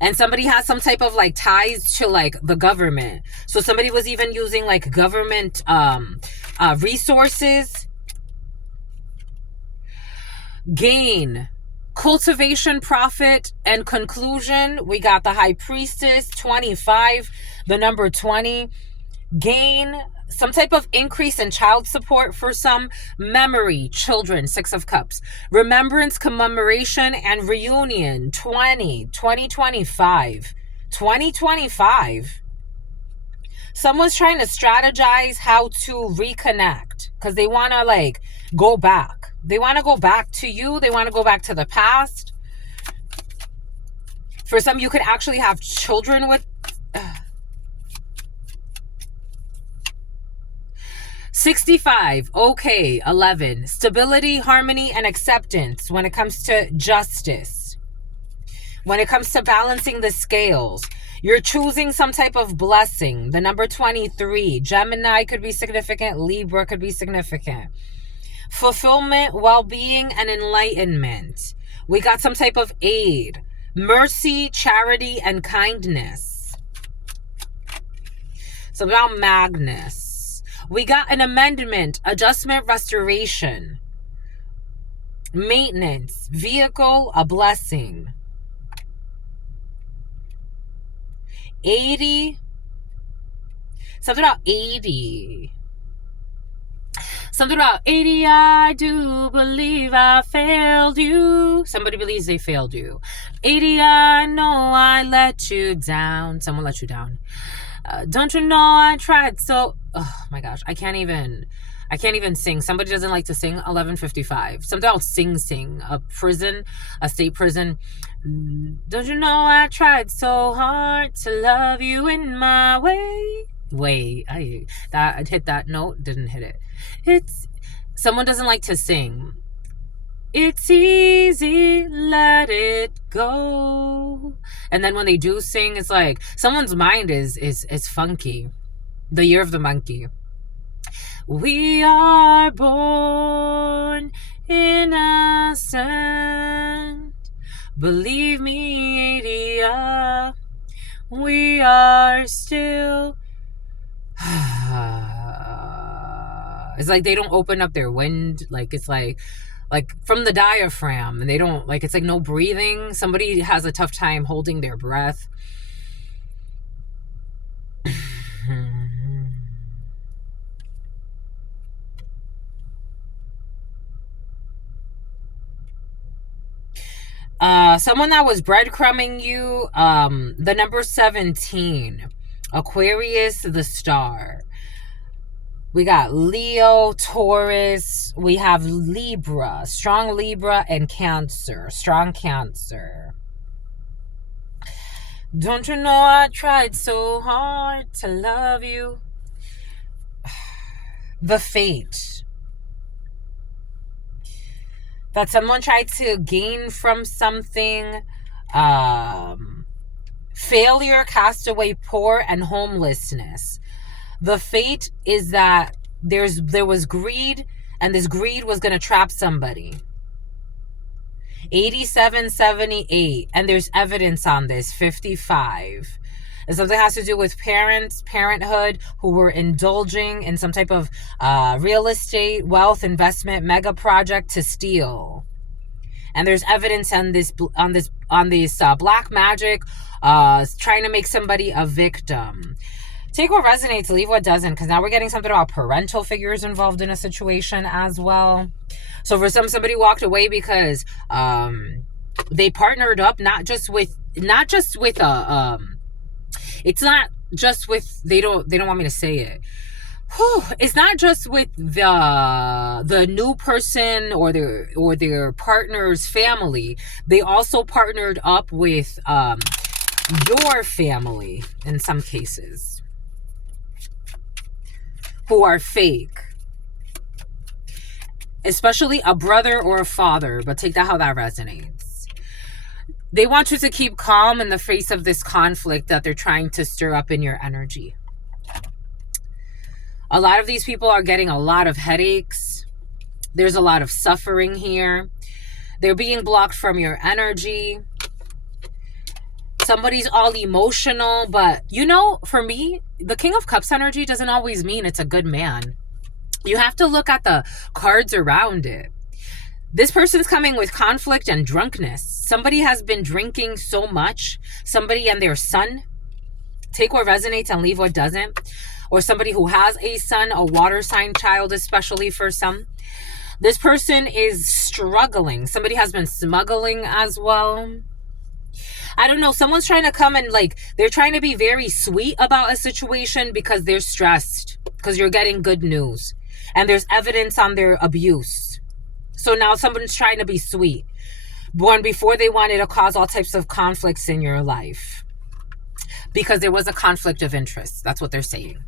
And somebody has some type of like ties to like the government. So somebody was even using like government resources. Gain, cultivation, profit, and conclusion. We got the High Priestess, 25, the number 20. Gain, some type of increase in child support for some. Memory, children, 6 of Cups. Remembrance, commemoration, and reunion, 2025. 2025. Someone's trying to strategize how to reconnect because they want to like go back. They want to go back to you. They want to go back to the past. For some, you could actually have children with... 65, okay, 11. Stability, harmony, and acceptance when it comes to justice. When it comes to balancing the scales. You're choosing some type of blessing. The number 23. Gemini could be significant. Libra could be significant. Fulfillment, well-being, and enlightenment. We got some type of aid. Mercy, charity, and kindness. So about Magnus. We got an amendment, adjustment, restoration, maintenance, vehicle, a blessing. 80, something about 80. Something about 80, I do believe I failed you. Somebody believes they failed you. 80, I know I let you down. Someone let you down. Don't you know I tried so... Oh my gosh, I can't even sing. Somebody doesn't like to sing. 11:55. Something about sing. A prison, a state prison. Don't you know I tried so hard to love you in my way? I hit that note, didn't hit it. Someone doesn't like to sing. It's easy, let it go. And then when they do sing, it's like someone's mind is funky. The year of the monkey. We are born innocent. Believe me, Adia, we are still... It's like they don't open up their wind. Like it's like from the diaphragm, and they don't, like, it's like no breathing. Somebody has a tough time holding their breath. Someone that was breadcrumbing you, the number 17, Aquarius, the star. We got Leo, Taurus. We have Libra, strong Libra, and Cancer, strong Cancer. Don't you know I tried so hard to love you? The fate. That someone tried to gain from something. Failure, castaway, poor, and homelessness. The fate is that there was greed, and this greed was going to trap somebody. 87, 78, and there's evidence on this, 55. And something has to do with parenthood, who were indulging in some type of real estate, wealth, investment, mega project to steal. And there's evidence on this black magic, trying to make somebody a victim. Take what resonates, leave what doesn't, because now we're getting something about parental figures involved in a situation as well. So for somebody walked away because they partnered up, not just with a it's not just with, they don't want me to say it. It's not just with the new person or their partner's family. They also partnered up with your family in some cases, who are fake, especially a brother or a father. But take that how that resonates. They want you to keep calm in the face of this conflict that they're trying to stir up in your energy. A lot of these people are getting a lot of headaches. There's a lot of suffering here. They're being blocked from your energy. Somebody's all emotional, but you know, for me, the King of Cups energy doesn't always mean it's a good man. You have to look at the cards around it. This person's coming with conflict and drunkenness. Somebody has been drinking so much. Somebody and their son. Take what resonates and leave what doesn't. Or somebody who has a son, a water sign child, especially for some. This person is struggling. Somebody has been smuggling as well. I don't know. Someone's trying to come and they're trying to be very sweet about a situation because they're stressed. Because you're getting good news. And there's evidence on their abuse. So now someone's trying to be sweet. When before they wanted to cause all types of conflicts in your life. Because there was a conflict of interest. That's what they're saying.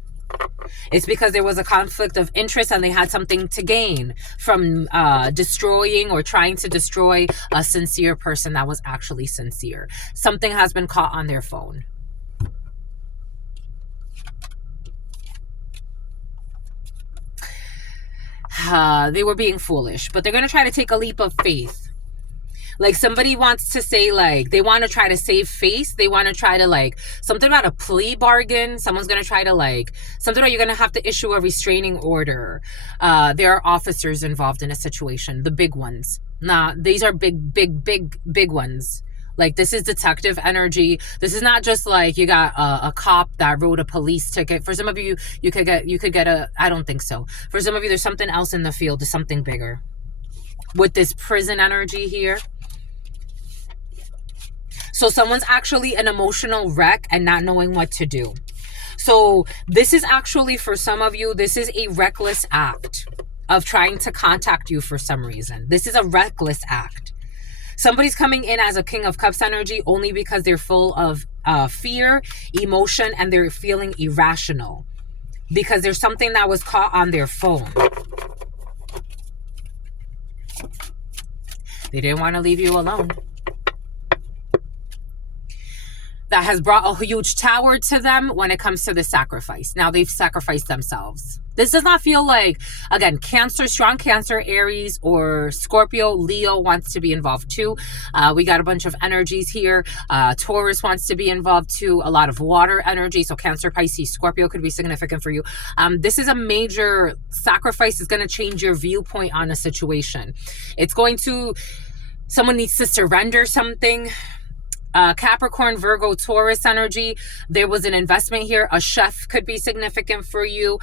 It's because there was a conflict of interest and they had something to gain from destroying or trying to destroy a sincere person that was actually sincere. Something has been caught on their phone. They were being foolish, but they're going to try to take a leap of faith. Like somebody wants to say they want to try to save face. They want to try to something about a plea bargain. Someone's going to try to something about you're going to have to issue a restraining order. There are officers involved in a situation, the big ones. Nah, these are big ones. This is detective energy. This is not just you got a cop that wrote a police ticket. For some of you, you could get a, I don't think so. For some of you, there's something else in the field. There's something bigger. With this prison energy here. So someone's actually an emotional wreck and not knowing what to do. So this is actually, for some of you, this is a reckless act of trying to contact you for some reason. This is a reckless act. Somebody's coming in as a King of Cups energy only because they're full of fear, emotion, and they're feeling irrational. Because there's something that was caught on their phone. They didn't want to leave you alone. That has brought a huge tower to them when it comes to the sacrifice. Now they've sacrificed themselves. This does not feel again, Cancer, strong Cancer, Aries, or Scorpio, Leo wants to be involved too. We got a bunch of energies here. Taurus wants to be involved too. A lot of water energy. So Cancer, Pisces, Scorpio could be significant for you. This is a major sacrifice. It's going to change your viewpoint on a situation. It's going to, someone needs to surrender something. Capricorn, Virgo, Taurus energy. There was an investment here. A chef could be significant for you.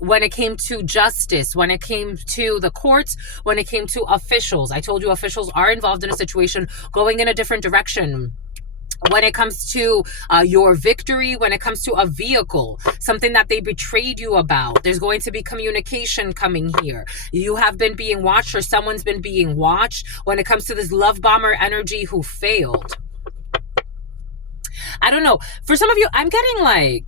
When it came to justice, when it came to the courts, when it came to officials. I told you officials are involved in a situation going in a different direction. When it comes to your victory, when it comes to a vehicle, something that they betrayed you about, there's going to be communication coming here. You have been being watched or someone's been being watched. When it comes to this love bomber energy who failed. I don't know. For some of you, I'm getting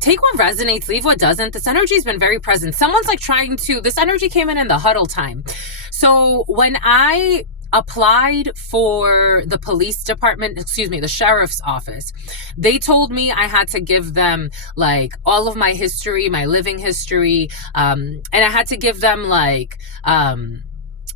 take what resonates, leave what doesn't. This energy has been very present. Someone's trying to, this energy came in the huddle time. So when I applied for the police department, the sheriff's office, they told me I had to give them all of my history, my living history. And I had to give them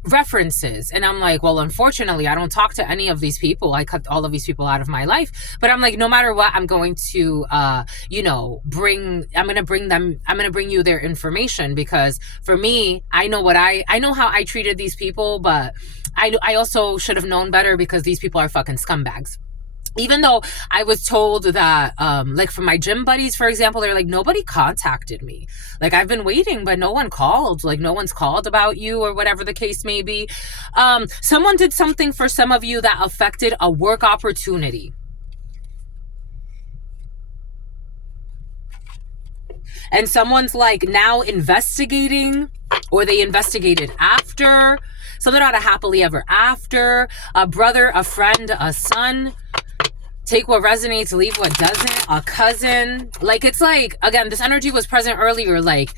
references. And I'm like, well, unfortunately, I don't talk to any of these people. I cut all of these people out of my life. But I'm like, no matter what, I'm going to, I'm going to bring you their information, because for me, I know how I treated these people, but I also should have known better, because these people are fucking scumbags. Even though I was told that, like for my gym buddies, for example, they're like, nobody contacted me. Like, I've been waiting, but no one called. Like, no one's called about you, or whatever the case may be. Someone did something for some of you that affected a work opportunity. And someone's like now investigating, or they investigated after. Something about a happily ever after. A brother, a friend, a son. Take what resonates, leave what doesn't. A cousin. Like, it's like, again, this energy was present earlier. Like,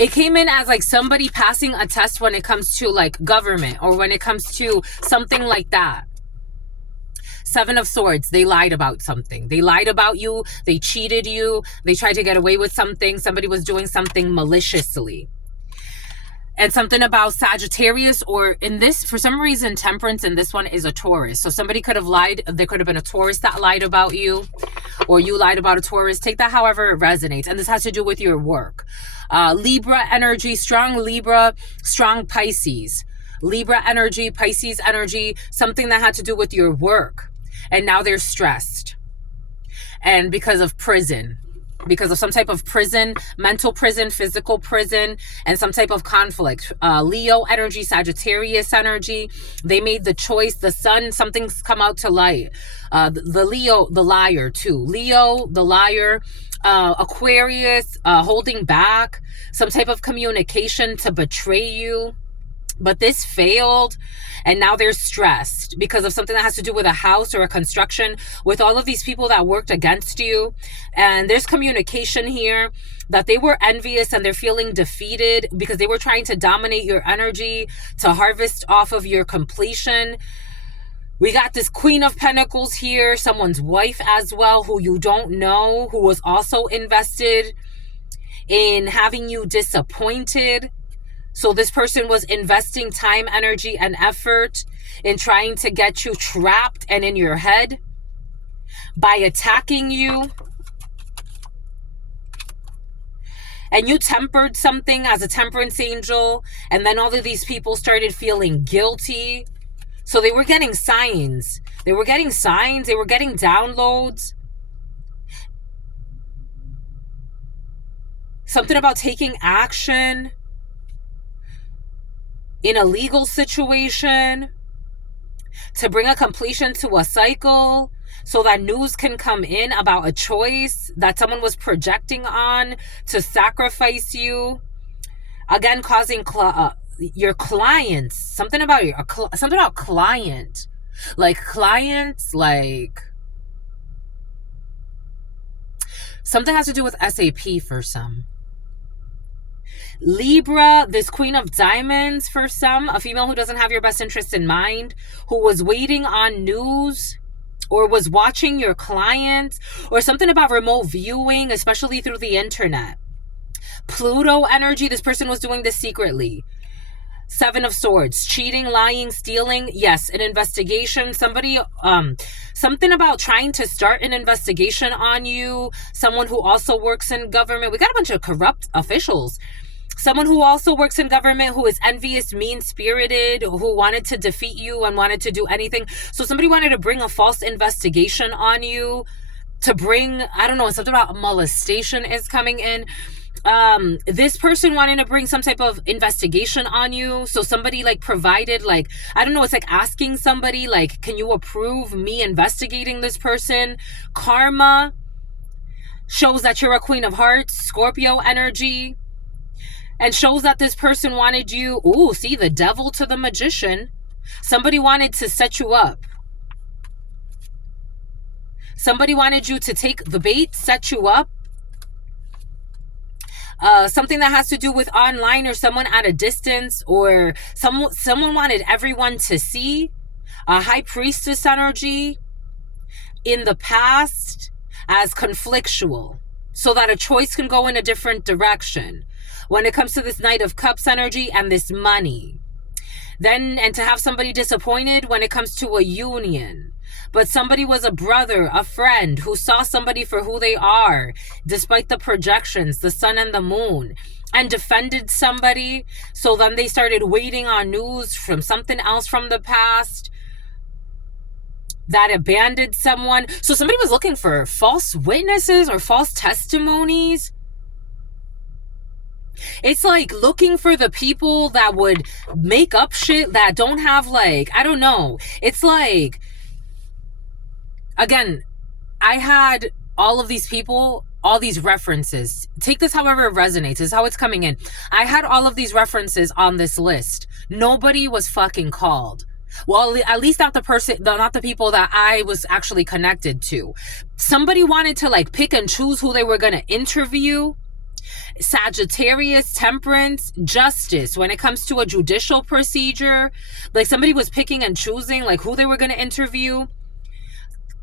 it came in as like somebody passing a test when it comes to like government, or when it comes to something like that. Seven of Swords, they lied about something. They lied about you. They cheated you. They tried to get away with something. Somebody was doing something maliciously. And something about Sagittarius, or in this, for some reason, Temperance in this one is a Taurus. So somebody could have lied. There could have been a Taurus that lied about you, or you lied about a Taurus. Take that however it resonates. And this has to do with your work. Libra energy, strong Libra, strong Pisces. Libra energy, Pisces energy, something that had to do with your work. And now they're stressed. And because of prison. Because of some type of prison, mental prison, physical prison, and some type of conflict. Leo energy, Sagittarius energy. They made the choice. The sun, something's come out to light. The Leo, the liar too. Leo, the liar. Aquarius, holding back. Some type of communication to betray you. But this failed, and now they're stressed because of something that has to do with a house or a construction, with all of these people that worked against you. And there's communication here that they were envious, and they're feeling defeated because they were trying to dominate your energy to harvest off of your completion. We got this Queen of Pentacles here, someone's wife as well, who you don't know, who was also invested in having you disappointed. So this person was investing time, energy, and effort in trying to get you trapped and in your head by attacking you. And you tempered something as a temperance angel. And then all of these people started feeling guilty. So they were getting signs. They were getting signs. They were getting downloads. Something about taking action in a legal situation to bring a completion to a cycle, so that news can come in about a choice that someone was projecting on to sacrifice you. Again, causing your clients, something about client, like clients, like something has to do with SAP for some. Libra, this Queen of Diamonds for some, a female who doesn't have your best interest in mind, who was waiting on news, or was watching your clients, or something about remote viewing, especially through the internet. Pluto energy, this person was doing this secretly. Seven of Swords, cheating, lying, stealing. Yes, an investigation. Somebody, something about trying to start an investigation on you. Someone who also works in government. We got a bunch of corrupt officials. Someone who also works in government, who is envious, mean-spirited, who wanted to defeat you and wanted to do anything. So somebody wanted to bring a false investigation on you, to bring, I don't know, something about molestation is coming in. This person wanted to bring some type of investigation on you. So somebody like provided, like, I don't know, it's like asking somebody, like, can you approve me investigating this person? Karma shows that you're a Queen of Hearts, Scorpio energy. And shows that this person wanted you, ooh, see, the Devil to the Magician. Somebody wanted to set you up. Somebody wanted you to take the bait, set you up. Something that has to do with online, or someone at a distance, or someone wanted everyone to see. A High Priestess energy in the past as conflictual, so that a choice can go in a different direction. when it comes to this Knight of Cups energy and this money. Then, and to have somebody disappointed when it comes to a union. But somebody was a brother, a friend who saw somebody for who they are, despite the projections, the sun and the moon, and defended somebody. So then they started waiting on news from something else from the past that abandoned someone. So somebody was looking for false witnesses or false testimonies. It's like looking for the people that would make up shit that don't have, like, I don't know. It's like, again, I had all of these people, all these references. Take this however it resonates. This is how it's coming in. I had all of these references on this list. Nobody was fucking called. Well, at least not the people that I was actually connected to. Somebody wanted to like pick and choose who they were going to interview. Sagittarius, Temperance, Justice. When it comes to a judicial procedure, like somebody was picking and choosing like who they were going to interview.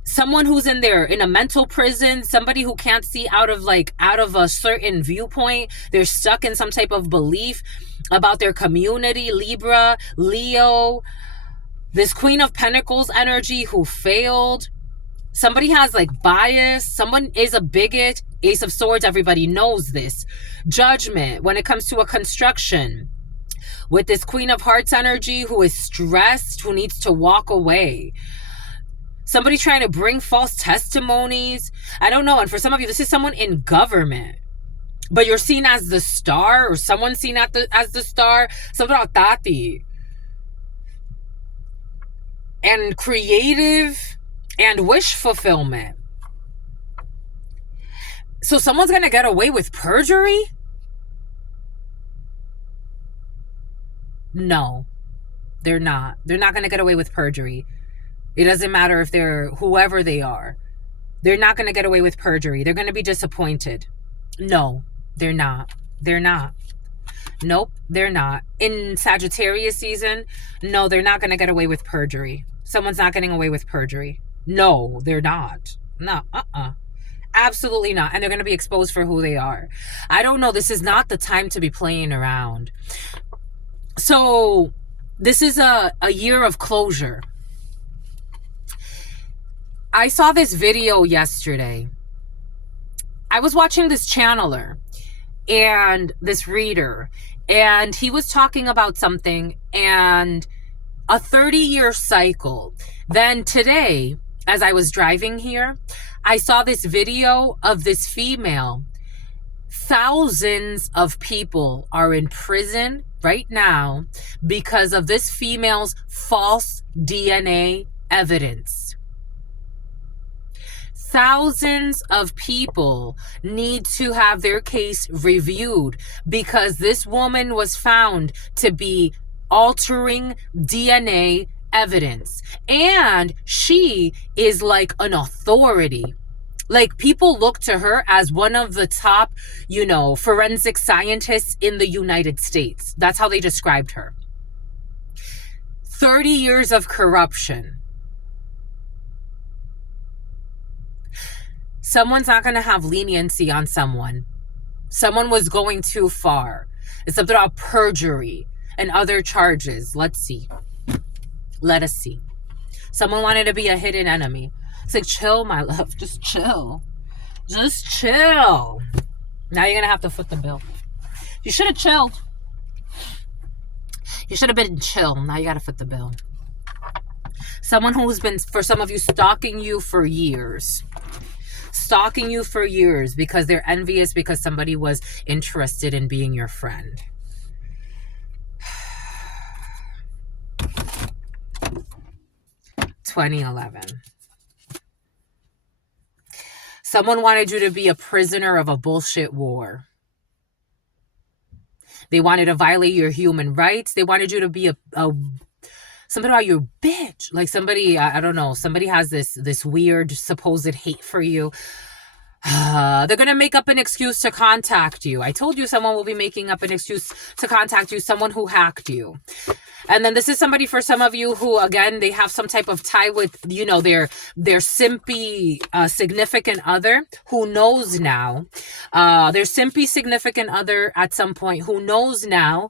Someone who's in a mental prison, somebody who can't see out of a certain viewpoint. They're stuck in some type of belief about their community. Libra, Leo, this Queen of Pentacles energy who failed. Somebody has like bias. Someone is a bigot. Ace of Swords, everybody knows this. Judgment, when it comes to a construction. With this Queen of Hearts energy who is stressed, who needs to walk away. Somebody trying to bring false testimonies. I don't know. And for some of you, this is someone in government. But you're seen as the star, or someone seen as the star. Something about Tati. And creative and wish fulfillment. So someone's going to get away with perjury? No, they're not. They're not going to get away with perjury. It doesn't matter if they're whoever they are. They're not going to get away with perjury. They're going to be disappointed. No, they're not. They're not. Nope, they're not. In Sagittarius season, no, they're not going to get away with perjury. Someone's not getting away with perjury. No, they're not. No, absolutely not. And they're going to be exposed for who they are. I don't know. This is not the time to be playing around. So this is a year of closure. I saw this video yesterday. I was watching this channeler and this reader, and he was talking about something and a 30-year cycle. Then today, as I was driving here, I saw this video of this female. Thousands of people are in prison right now because of this female's false DNA evidence. Thousands of people need to have their case reviewed because this woman was found to be altering DNA evidence. And she is like an authority. Like, people look to her as one of the top, forensic scientists in the United States. That's how they described her. 30 years of corruption. Someone's not going to have leniency on someone. Someone was going too far. It's something about perjury and other charges. Let's see. Let us see. Someone wanted to be a hidden enemy. It's like, chill, my love. Just chill. Just chill. Now you're going to have to foot the bill. You should have chilled. You should have been chill. Now you got to foot the bill. Someone who's been, for some of you, stalking you for years. Stalking you for years because they're envious because somebody was interested in being your friend. (2011) Someone wanted you to be a prisoner of a bullshit war. They wanted to violate your human rights. They wanted you to be a something about your bitch. Like somebody, I don't know, somebody has this weird supposed hate for you. They're going to make up an excuse to contact you. I told you someone will be making up an excuse to contact you, someone who hacked you. And then this is somebody for some of you who, again, they have some type of tie with, their simpy significant other who knows now. Their simpy significant other at some point who knows now.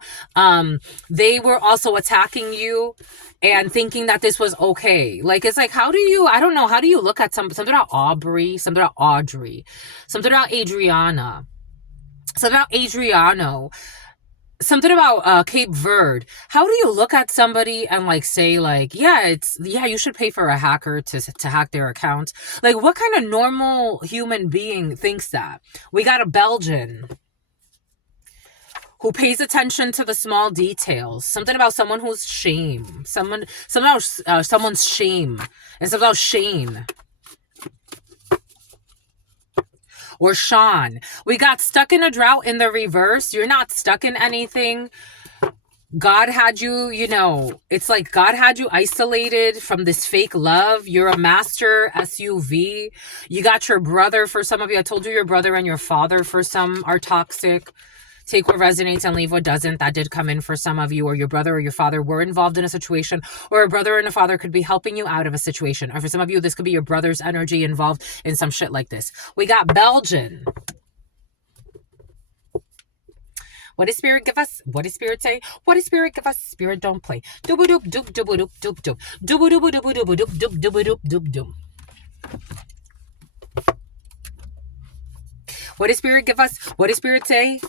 They were also attacking you and thinking that this was okay. Like, it's like, I don't know, how do you look at something about Aubrey, something about Audrey, something about Adriana, something about Adriano, something about Cape Verde. How do you look at somebody and like say like, yeah, you should pay for a hacker to hack their account? Like, what kind of normal human being thinks that? We got a Belgian who pays attention to the small details. Something about someone who's shame. Someone's shame. And something about Shane. Or Sean. We got stuck in a drought in the reverse. You're not stuck in anything. God had you, it's like God had you isolated from this fake love. You're a master SUV. You got your brother for some of you. I told you your brother and your father for some are toxic. Take what resonates and leave what doesn't. That did come in for some of you, or your brother or your father were involved in a situation, or a brother and a father could be helping you out of a situation. Or for some of you, this could be your brother's energy involved in some shit like this. We got Belgian. What does Spirit give us? What does Spirit say? What does Spirit give us? Spirit don't play. Dooba-doop, doop, dooba-doop, doop, doop. Dooba-dooba, dooba-dooba, doop, doop, dooba-doop, doop, doop. What does Spirit give us? What does Spirit say?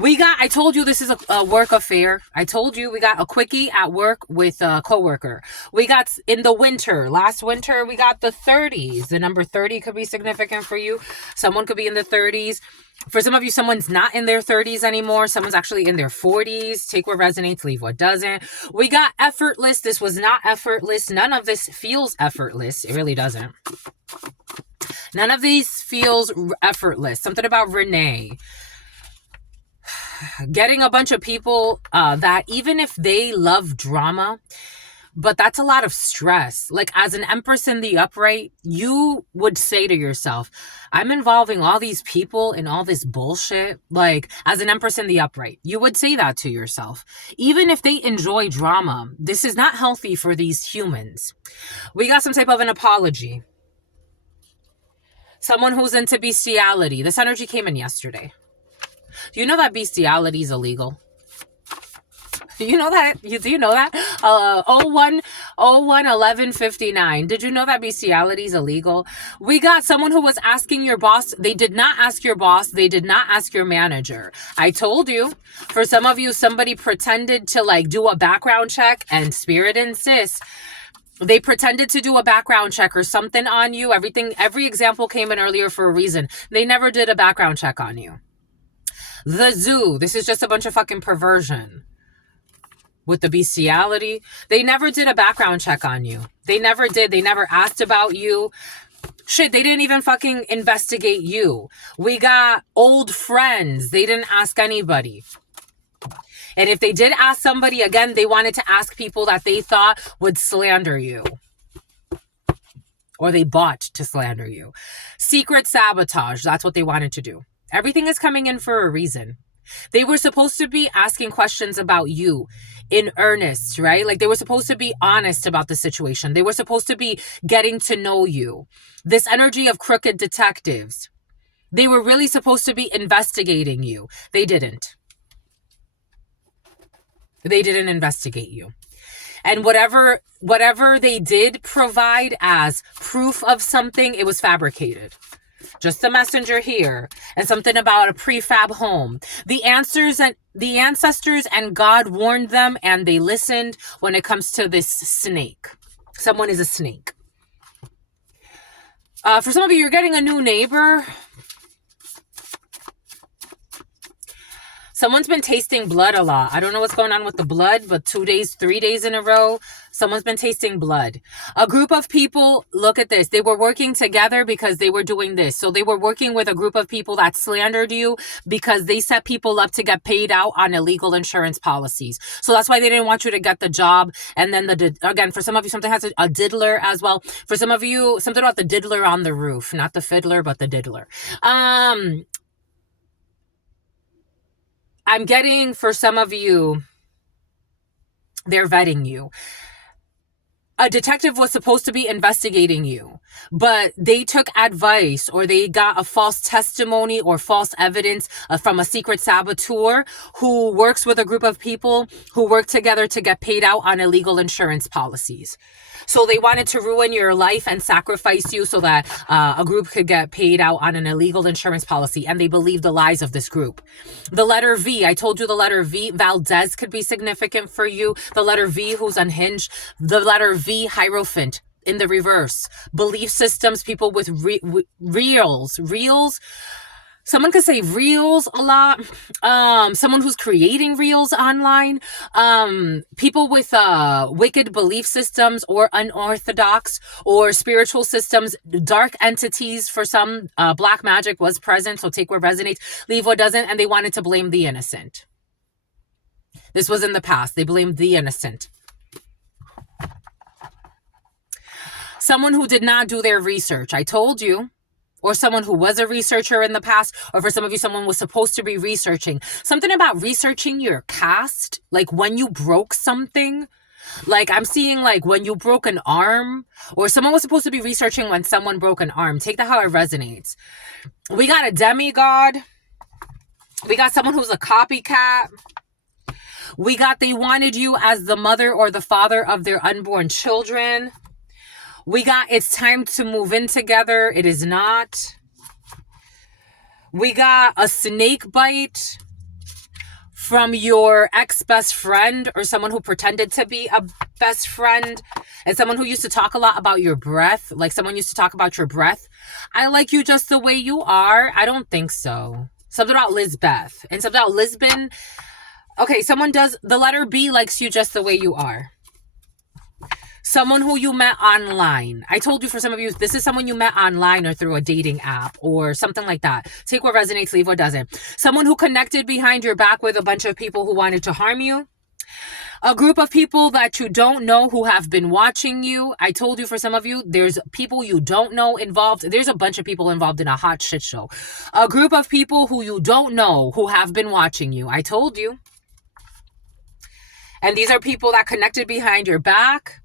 I told you this is a work affair. I told you we got a quickie at work with a coworker. We got in the winter, last winter, we got the 30s. The number 30 could be significant for you. Someone could be in the 30s. For some of you, someone's not in their 30s anymore. Someone's actually in their 40s. Take what resonates, leave what doesn't. We got effortless. This was not effortless. None of this feels effortless. It really doesn't. None of these feels effortless. Something about Renee. Getting a bunch of people that even if they love drama, but that's a lot of stress. Like, as an Empress in the upright, you would say to yourself, I'm involving all these people in all this bullshit. Like, as an Empress in the upright, you would say that to yourself. Even if they enjoy drama, this is not healthy for these humans. We got some type of an apology. Someone who's into bestiality. This energy came in yesterday. Do you know that bestiality is illegal? Do you know that? Do you know that? 01/11/59. Did you know that bestiality is illegal? We got someone who was asking your boss. They did not ask your boss. They did not ask your manager. I told you. For some of you, somebody pretended to like do a background check, and Spirit insists. They pretended to do a background check or something on you. Every example came in earlier for a reason. They never did a background check on you. The zoo. This is just a bunch of fucking perversion. With the bestiality, they never did a background check on you. They never did. They never asked about you. Shit, they didn't even fucking investigate you. We got old friends. They didn't ask anybody. And if they did ask somebody, again, they wanted to ask people that they thought would slander you. Or they bought to slander you. Secret sabotage. That's what they wanted to do. Everything is coming in for a reason. They were supposed to be asking questions about you in earnest, right? Like, they were supposed to be honest about the situation. They were supposed to be getting to know you. This energy of crooked detectives. They were really supposed to be investigating you. They didn't. They didn't investigate you. And whatever they did provide as proof of something, it was fabricated. Just the messenger here, and something about a prefab home. The ancestors and God warned them, and they listened when it comes to this snake. Someone is a snake. For some of you, you're getting a new neighbor. Someone's been tasting blood a lot. I don't know what's going on with the blood, but 2 days, 3 days in a row, someone's been tasting blood. A group of people, look at this. They were working together because they were doing this. So they were working with a group of people that slandered you because they set people up to get paid out on illegal insurance policies. So that's why they didn't want you to get the job. And then again, for some of you, something has a diddler as well. For some of you, something about the diddler on the roof, not the fiddler, but the diddler. I'm getting, for some of you, They're vetting you. A detective was supposed to be investigating you, but they took advice or they got a false testimony or false evidence from a secret saboteur who works with a group of people who work together to get paid out on illegal insurance policies. So they wanted to ruin your life and sacrifice you so that a group could get paid out on an illegal insurance policy. And they believed the lies of this group. The letter V, I told you the letter V, Valdez could be significant for you. The letter V, who's unhinged. The letter V, Hierophant in the reverse. Belief systems, people with reels. Someone could say reels a lot. Someone who's creating reels online. People with wicked belief systems or unorthodox or spiritual systems. Dark entities for some. Black magic was present, so take what resonates, leave what doesn't, and they wanted to blame the innocent. This was in the past. They blamed the innocent. Someone who did not do their research. I told you. Or someone who was a researcher in the past, or for some of you, someone was supposed to be researching. Something about researching your past, like when you broke something. Like I'm seeing like when you broke an arm, or someone was supposed to be researching when someone broke an arm. Take that how it resonates. We got a demigod. We got someone who's a copycat. We got they wanted you as the mother or the father of their unborn children. We got it's time to move in together. It is not. We got a snake bite from your ex-best friend or someone who pretended to be a best friend, and someone who used to talk a lot about your breath. Like someone used to talk about your breath. I like you just the way you are. I don't think so. Something about Lizbeth and something about Lisbon. Okay, someone does the letter B likes you just the way you are. Someone who you met online. I told you for some of you, this is someone you met online or through a dating app or something like that. Take what resonates, leave what doesn't. Someone who connected behind your back with a bunch of people who wanted to harm you. A group of people that you don't know who have been watching you. I told you for some of you, there's people you don't know involved. There's a bunch of people involved in a hot shit show. A group of people who you don't know who have been watching you. I told you. And these are people that connected behind your back.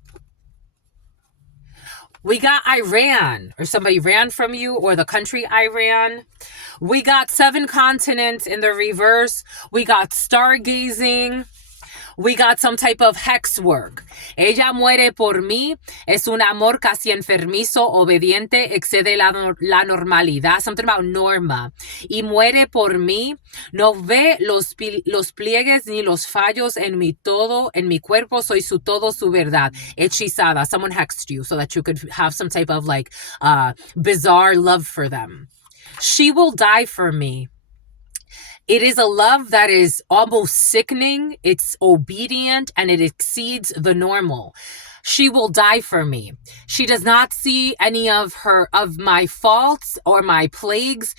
We got Iran, or somebody ran from you, or the country Iran. We got 7 continents in the reverse. We got stargazing. We got some type of hex work. Ella muere por mí. Es un amor casi enfermizo, obediente, excede la normalidad. Something about Norma. Y muere por mí. No ve los pliegues ni los fallos en mi todo. En mi cuerpo soy su todo, su verdad. Hechizada. Someone hexed you so that you could have some type of like bizarre love for them. She will die for me. It is a love that is almost sickening. It's obedient and it exceeds the normal. She will die for me. She does not see any of my faults or my plagues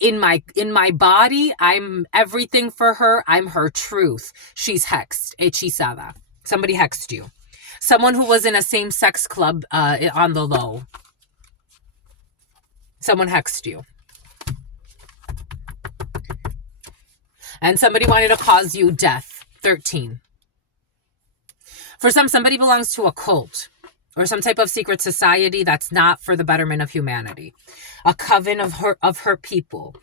in my body. I'm everything for her. I'm her truth. She's hexed. Hechizada. Somebody hexed you. Someone who was in a same-sex club on the low. Someone hexed you. And somebody wanted to cause you death. 13. For some, somebody belongs to a cult or some type of secret society that's not for the betterment of humanity. A coven of hurt people.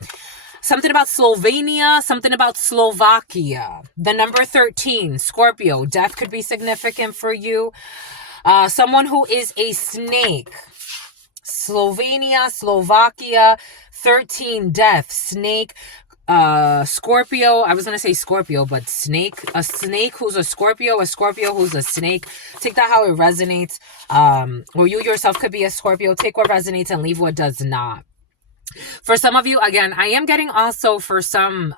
Something about Slovenia, something about Slovakia. The number 13, Scorpio. Death could be significant for you. Someone who is a snake. Slovenia, Slovakia, 13, death, snake. Scorpio, I was gonna say Scorpio, but snake, a snake who's a Scorpio who's a snake. Take that how it resonates. Or you yourself could be a Scorpio. Take what resonates and leave what does not. For some of you, again, I am getting also for some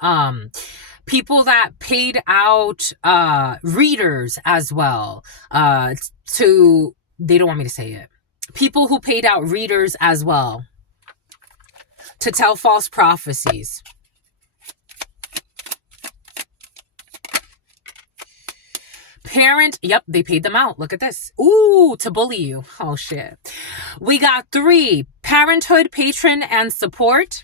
people that paid out readers as well they don't want me to say it. People who paid out readers as well to tell false prophecies. Parent, yep, they paid them out. Look at this. Ooh, to bully you. Oh, shit. We got 3, parenthood, patron, and support.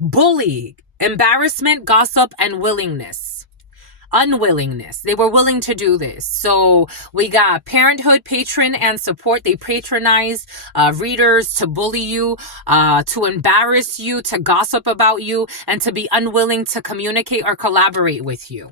Bully, embarrassment, gossip, and willingness. unwillingness. They were willing to do this. So we got parenthood, patron, and support. They patronize readers to bully you, to embarrass you, to gossip about you, and to be unwilling to communicate or collaborate with you.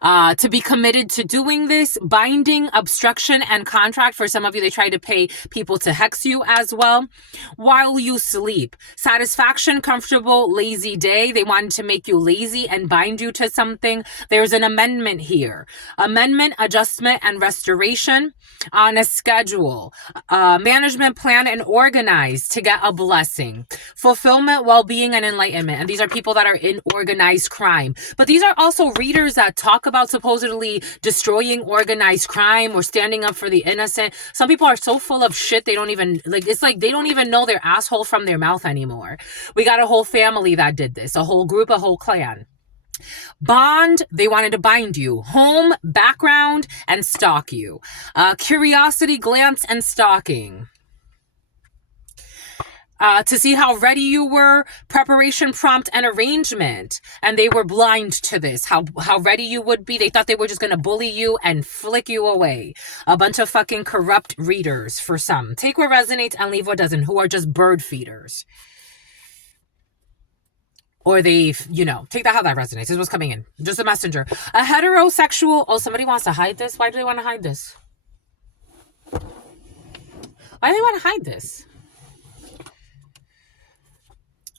To be committed to doing this, binding, obstruction, and contract. For some of you, they try to pay people to hex you as well while you sleep. Satisfaction, comfortable, lazy day. They wanted to make you lazy and bind you to something. There's an amendment here. Amendment, adjustment, and restoration on a schedule. Management, plan, and organize to get a blessing. Fulfillment, well-being, and enlightenment. And these are people that are in organized crime. But these are also readers that talk about supposedly destroying organized crime or standing up for the innocent. Some people are so full of shit they don't even it's like they don't even know their asshole from their mouth anymore. We got a whole family that did this, a whole group, a whole clan. Bond, they wanted to bind you. Home, background, and stalk you. Curiosity, glance, and stalking. To see how ready you were, preparation, prompt, and arrangement. And they were blind to this, how ready you would be. They thought they were just going to bully you and flick you away. A bunch of fucking corrupt readers for some. Take what resonates and leave what doesn't, who are just bird feeders. Or they, take that how that resonates. This is what's coming in. Just a messenger. A heterosexual, somebody wants to hide this? Why do they want to hide this? Why do they want to hide this?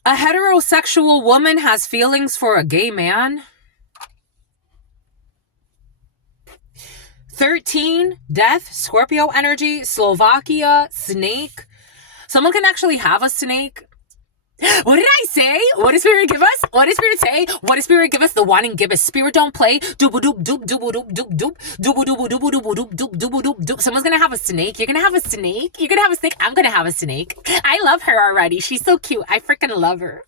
A heterosexual woman has feelings for a gay man. 13, death, Scorpio energy, Slovakia, snake. Someone can actually have a snake. What did I say? What did Spirit give us? What did Spirit say? What did Spirit give us? The one and give us. Spirit don't play. Dooba-doop, doop, dooba-doop, doop, doop. Dooba-dooba, dooba-dooba, doop, doop, dooba-doop, doop. Someone's gonna have a snake. You're gonna have a snake. You're gonna have a snake. I'm gonna have a snake. I love her already. She's so cute. I freaking love her.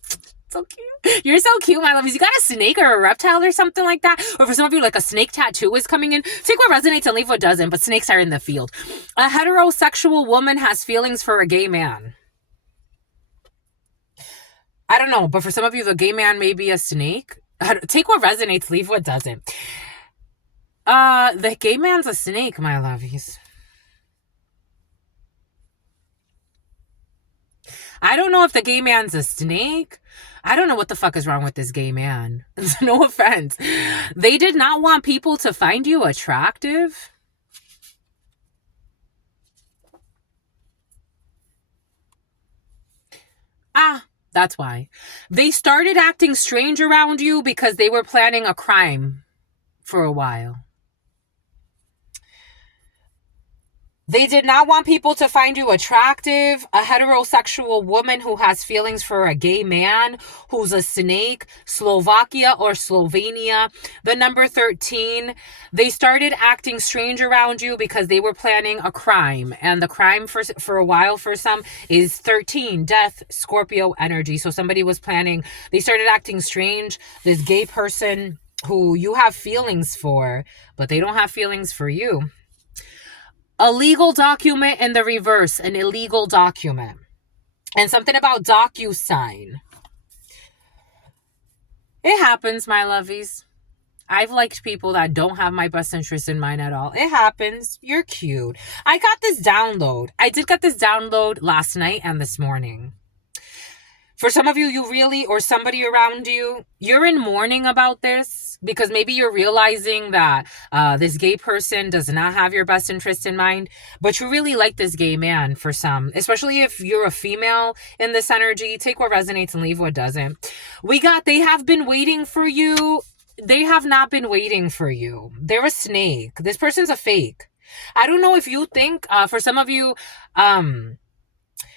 So cute. You're so cute, my lovies. You got a snake or a reptile or something like that? Or for some of you, like a snake tattoo is coming in. Take what resonates and leave what doesn't, but snakes are in the field. A heterosexual woman has feelings for a gay man. I don't know, but for some of you, the gay man may be a snake. Take what resonates, leave what doesn't. The gay man's a snake, my lovies. I don't know if the gay man's a snake. I don't know what the fuck is wrong with this gay man. No offense. They did not want people to find you attractive. That's why. They started acting strange around you because they were planning a crime for a while. They did not want people to find you attractive. A heterosexual woman who has feelings for a gay man who's a snake. Slovakia or Slovenia. The number 13. They started acting strange around you because they were planning a crime. And the crime for a while for some is 13. Death, Scorpio energy. So somebody was planning. They started acting strange. This gay person who you have feelings for, but they don't have feelings for you. A legal document in the reverse, an illegal document. And something about DocuSign. It happens, my lovies. I've liked people that don't have my best interest in mind at all. It happens. You're cute. I got this download. I did get this download last night and this morning. For some of you, you really, or somebody around you, you're in mourning about this because maybe you're realizing that this gay person does not have your best interest in mind, but you really like this gay man for some, especially if you're a female in this energy. Take what resonates and leave what doesn't. We got, they have been waiting for you. They have not been waiting for you. They're a snake. This person's a fake. I don't know if you think, for some of you,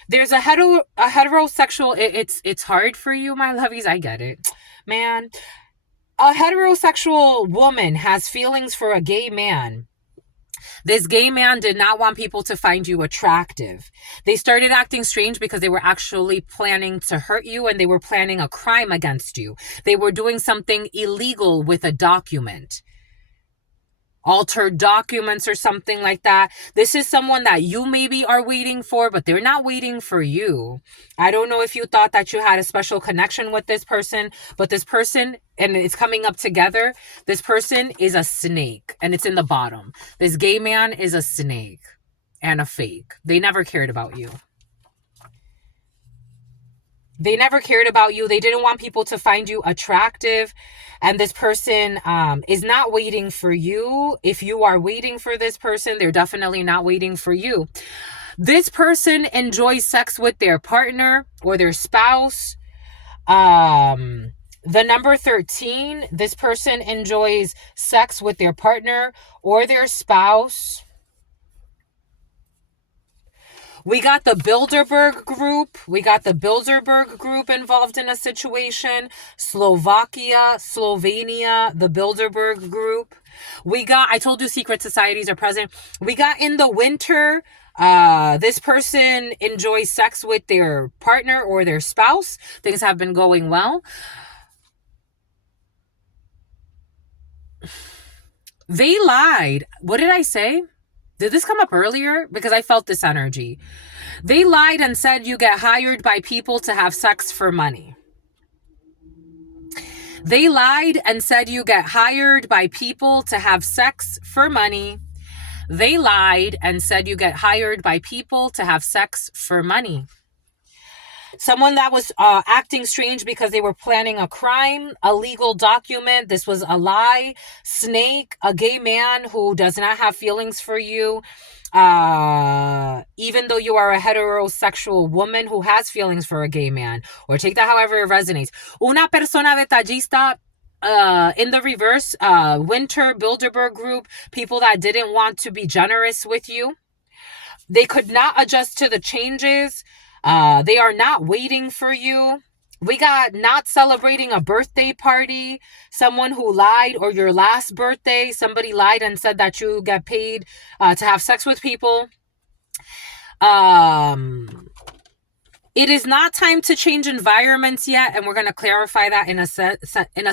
there's a heterosexual, it's hard for you, my lovies. I get it, man. A heterosexual woman has feelings for a gay man. This gay man did not want people to find you attractive. They started acting strange because they were actually planning to hurt you and they were planning a crime against you. They were doing something illegal with a document. altered documents or something like that. This is someone that you maybe are waiting for, but they're not waiting for you. I don't know if you thought that you had a special connection with this person, but this person, and it's coming up together, this person is a snake, and it's in the bottom. This gay man is a snake and a fake. They never cared about you. They never cared about you. They didn't want people to find you attractive. And this person is not waiting for you. If you are waiting for this person, they're definitely not waiting for you. This person enjoys sex with their partner or their spouse. The number 13, this person enjoys sex with their partner or their spouse. We got the Bilderberg group. We got the Bilderberg group involved in a situation. Slovakia, Slovenia, the Bilderberg group. We got, I told you secret societies are present. We got in the winter, this person enjoys sex with their partner or their spouse. Things have been going well. They lied. What did I say? Did this come up earlier? Because I felt this energy. They lied and said you get hired by people to have sex for money. They lied and said you get hired by people to have sex for money. They lied and said you get hired by people to have sex for money. Someone that was acting strange because they were planning a crime, a legal document. This was a lie. Snake, a gay man who does not have feelings for you. Even though you are a heterosexual woman who has feelings for a gay man. Or take that however it resonates. Una persona detallista. In the reverse, Winter Bilderberg group, people that didn't want to be generous with you. They could not adjust to the changes. They are not waiting for you. We got not celebrating a birthday party. Someone who lied, or your last birthday, somebody lied and said that you get paid to have sex with people. It is not time to change environments yet, and we're going to clarify that in a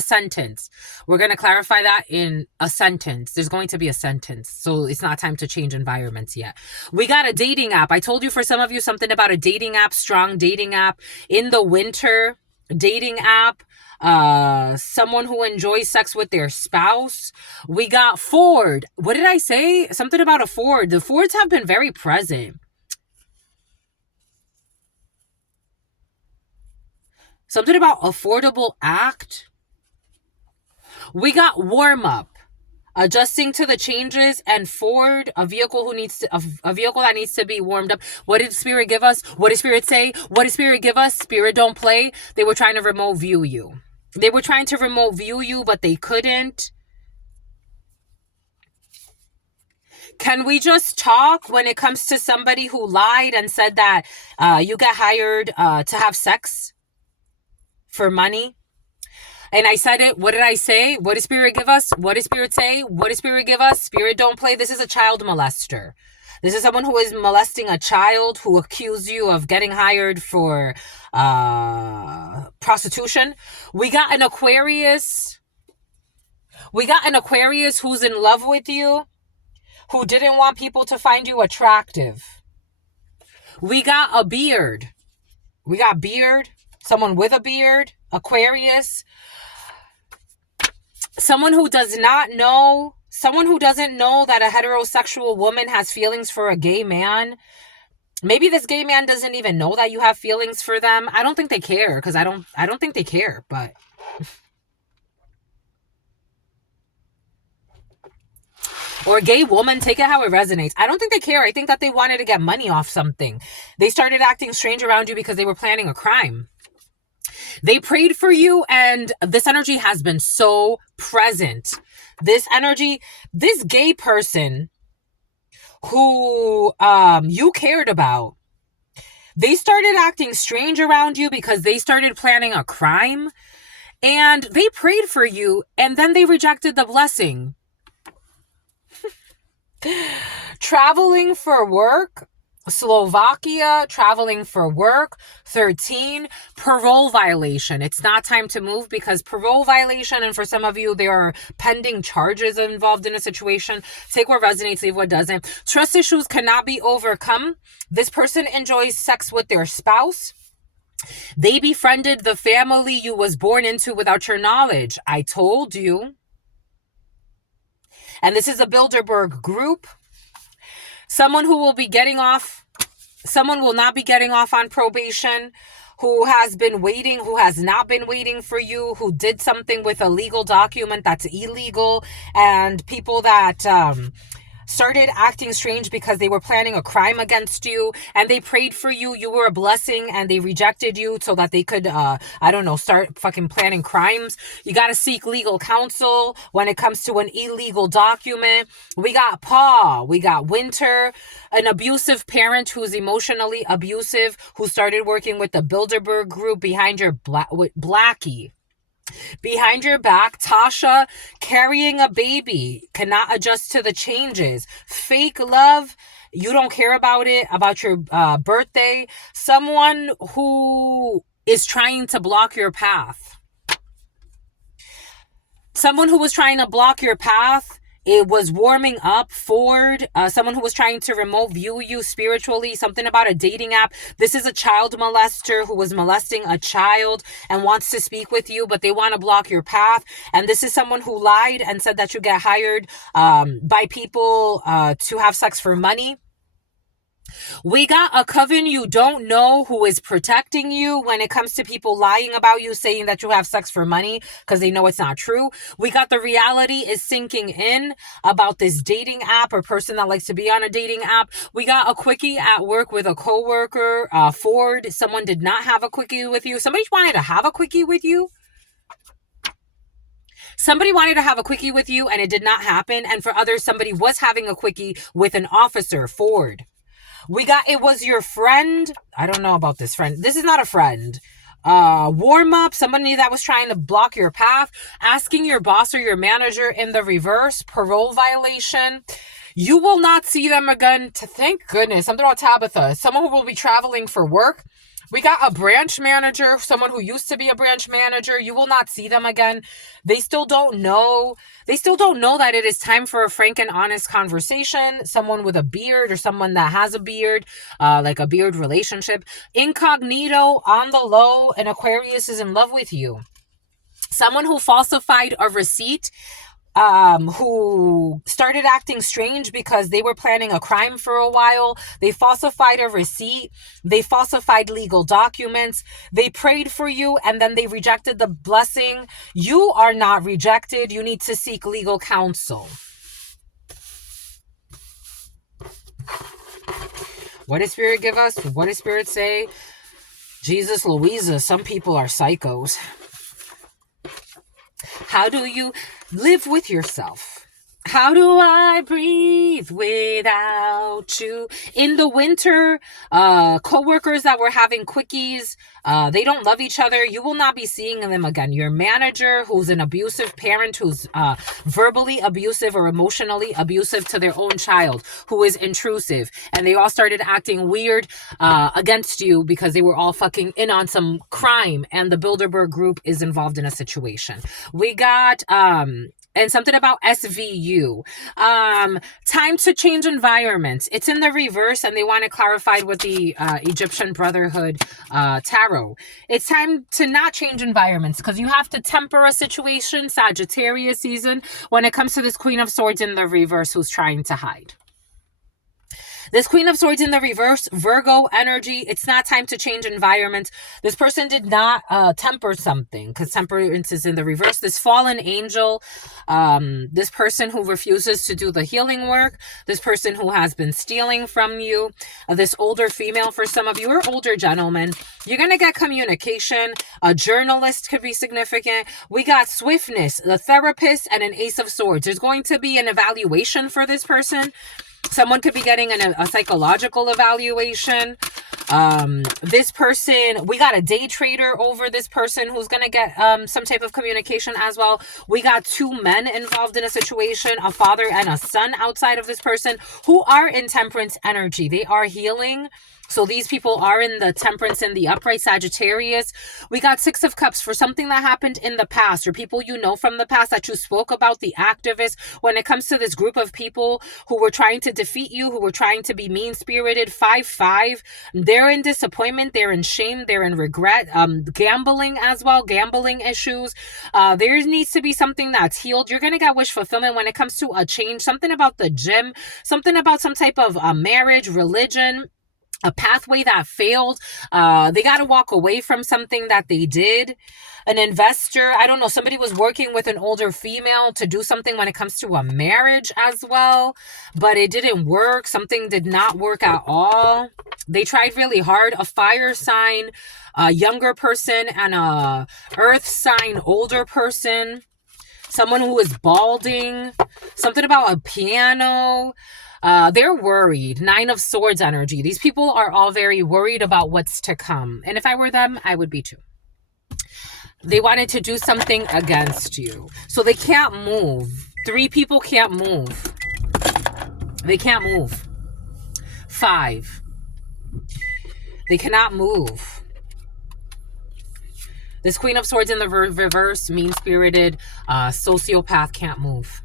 sentence. We're going to clarify that in a sentence. There's going to be a sentence. So it's not time to change environments yet. We got a dating app. I told you for some of you something about a dating app, strong dating app. In the winter, dating app. Someone who enjoys sex with their spouse. We got Ford. What did I say? Something about a Ford. The Fords have been very present. Something about affordable act. We got warm up, adjusting to the changes, and Ford, a vehicle that needs to be warmed up. What did Spirit give us? What did Spirit say? What did Spirit give us? Spirit don't play. They were trying to remote view you. They were trying to remote view you, but they couldn't. Can we just talk when it comes to somebody who lied and said that you get hired to have sex for money? And I said it. What did I say? What did Spirit give us? What did Spirit say? What did Spirit give us? Spirit don't play. This is a child molester. This is someone who is molesting a child, who accused you of getting hired for prostitution. We got an Aquarius. We got an Aquarius who's in love with you, who didn't want people to find you attractive. We got a beard. We got beard. Someone with a beard. Aquarius. Someone who does not know. Someone who doesn't know that a heterosexual woman has feelings for a gay man. Maybe this gay man doesn't even know that you have feelings for them. I don't think they care, because I don't think they care, but or gay woman, take it how it resonates. I don't think they care. I think that they wanted to get money off something. They started acting strange around you because they were planning a crime. They prayed for you, and this energy has been so present. This energy, this gay person who you cared about, they started acting strange around you because they started planning a crime, and they prayed for you, and then they rejected the blessing. Traveling for work. Slovakia, traveling for work. 13, parole violation. It's not time to move because parole violation, and for some of you, there are pending charges involved in a situation. Take what resonates, leave what doesn't. Trust issues cannot be overcome. This person enjoys sex with their spouse. They befriended the family you was born into without your knowledge. I told you. And this is a Bilderberg group. Someone who will be getting off, someone will not be getting off on probation, who has been waiting, who has not been waiting for you, who did something with a legal document that's illegal, and people that started acting strange because they were planning a crime against you, and they prayed for you. You were a blessing, and they rejected you so that they could, start fucking planning crimes. You got to seek legal counsel when it comes to an illegal document. We got Paul. We got Winter, an abusive parent who's emotionally abusive, who started working with the Bilderberg group behind your Blackie. Behind your back, Tasha, carrying a baby, cannot adjust to the changes. Fake love, you don't care about it, about your birthday. Someone who is trying to block your path. Someone who was trying to block your path. It was warming up. Ford, someone who was trying to remote view you spiritually, something about a dating app. This is a child molester who was molesting a child and wants to speak with you, but they want to block your path. And this is someone who lied and said that you get hired by people to have sex for money. We got a coven you don't know who is protecting you when it comes to people lying about you, saying that you have sex for money because they know it's not true. We got the reality is sinking in about this dating app or person that likes to be on a dating app. We got a quickie at work with a coworker, Ford. Someone did not have a quickie with you. Somebody wanted to have a quickie with you. Somebody wanted to have a quickie with you and it did not happen. And for others, somebody was having a quickie with an officer, Ford. We got, it was your friend. I don't know about this friend. This is not a friend. Warm up, somebody that was trying to block your path, asking your boss or your manager in the reverse, parole violation. You will not see them again. Thank goodness. Something about Tabitha. Someone who will be traveling for work. We got a branch manager, someone who used to be a branch manager. You will not see them again. They still don't know. They still don't know that it is time for a frank and honest conversation. Someone with a beard or someone that has a beard, like a beard relationship. Incognito, on the low, and Aquarius is in love with you. Someone who falsified a receipt, who started acting strange because they were planning a crime for a while. They falsified a receipt. They falsified legal documents. They prayed for you and then they rejected the blessing. You are not rejected. You need to seek legal counsel. What does Spirit give us? What does Spirit say? Jesus, Louisa, some people are psychos. How do you live with yourself? How do I breathe without you? In the winter, coworkers that were having quickies, they don't love each other. You will not be seeing them again. Your manager, who's an abusive parent, who's verbally abusive or emotionally abusive to their own child, who is intrusive. And they all started acting weird against you because they were all fucking in on some crime. And the Bilderberg group is involved in a situation. We got... and something about SVU. Time to change environments. It's in the reverse, and they want to clarify with the Egyptian Brotherhood tarot. It's time to not change environments because you have to temper a situation, Sagittarius season, when it comes to this Queen of Swords in the reverse who's trying to hide. This Queen of Swords in the reverse, Virgo energy. It's not time to change environments. This person did not temper something because temperance is in the reverse. This fallen angel, this person who refuses to do the healing work, this person who has been stealing from you, this older female for some of you, or older gentlemen. You're going to get communication. A journalist could be significant. We got swiftness, the therapist, and an Ace of Swords. There's going to be an evaluation for this person. Someone could be getting a psychological evaluation. This person, we got a day trader over this person who's gonna get some type of communication as well. We got two men involved in a situation, a father and a son outside of this person, who are in temperance energy. They are healing. So these people are in the temperance and the upright Sagittarius. We got Six of Cups for something that happened in the past, or people you know from the past that you spoke about, the activists. When it comes to this group of people who were trying to defeat you, who were trying to be mean-spirited, 5-5, they're in disappointment, they're in shame, they're in regret, gambling as well, gambling issues. There needs to be something that's healed. You're going to get wish fulfillment when it comes to a change, something about the gym, something about some type of marriage, religion, a pathway that failed. They got to walk away from something that they did. An investor, I don't know, somebody was working with an older female to do something when it comes to a marriage as well, but it didn't work. Something did not work at all. They tried really hard. A fire sign, a younger person, and a earth sign, older person. Someone who is balding. Something about a piano. They're worried. 9 of Swords energy. These people are all very worried about what's to come. And if I were them, I would be too. They wanted to do something against you. So they can't move. 3 people can't move. They can't move. 5. They cannot move. This Queen of Swords in the reverse, mean-spirited, sociopath can't move.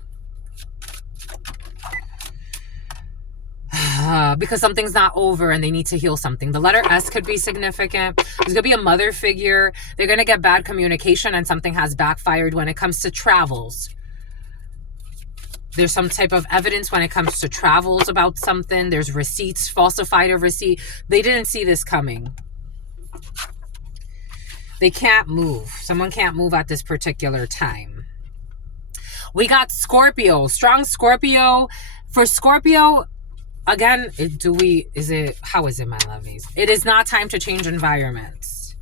Because something's not over and they need to heal something. The letter S could be significant. There's going to be a mother figure. They're going to get bad communication and something has backfired when it comes to travels. There's some type of evidence when it comes to travels about something. There's receipts, falsified a receipt. They didn't see this coming. They can't move. Someone can't move at this particular time. We got Scorpio. Strong Scorpio. For Scorpio, again, how is it, my lovies? It is not time to change environments.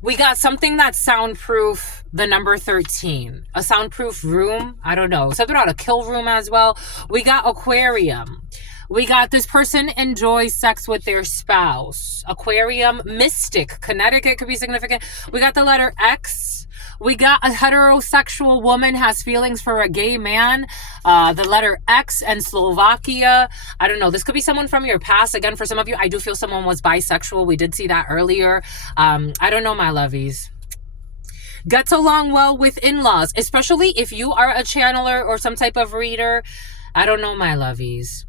We got something that's soundproof, the number 13. A soundproof room, I don't know. Something about a kill room as well. We got Aquarium. We got this person enjoys sex with their spouse. Aquarium, Mystic, Connecticut could be significant. We got the letter X. We got a heterosexual woman has feelings for a gay man. The letter X and Slovakia. I don't know. This could be someone from your past. Again, for some of you, I do feel someone was bisexual. We did see that earlier. I don't know, my lovies. Gets along well with in-laws, especially if you are a channeler or some type of reader. I don't know, my lovies.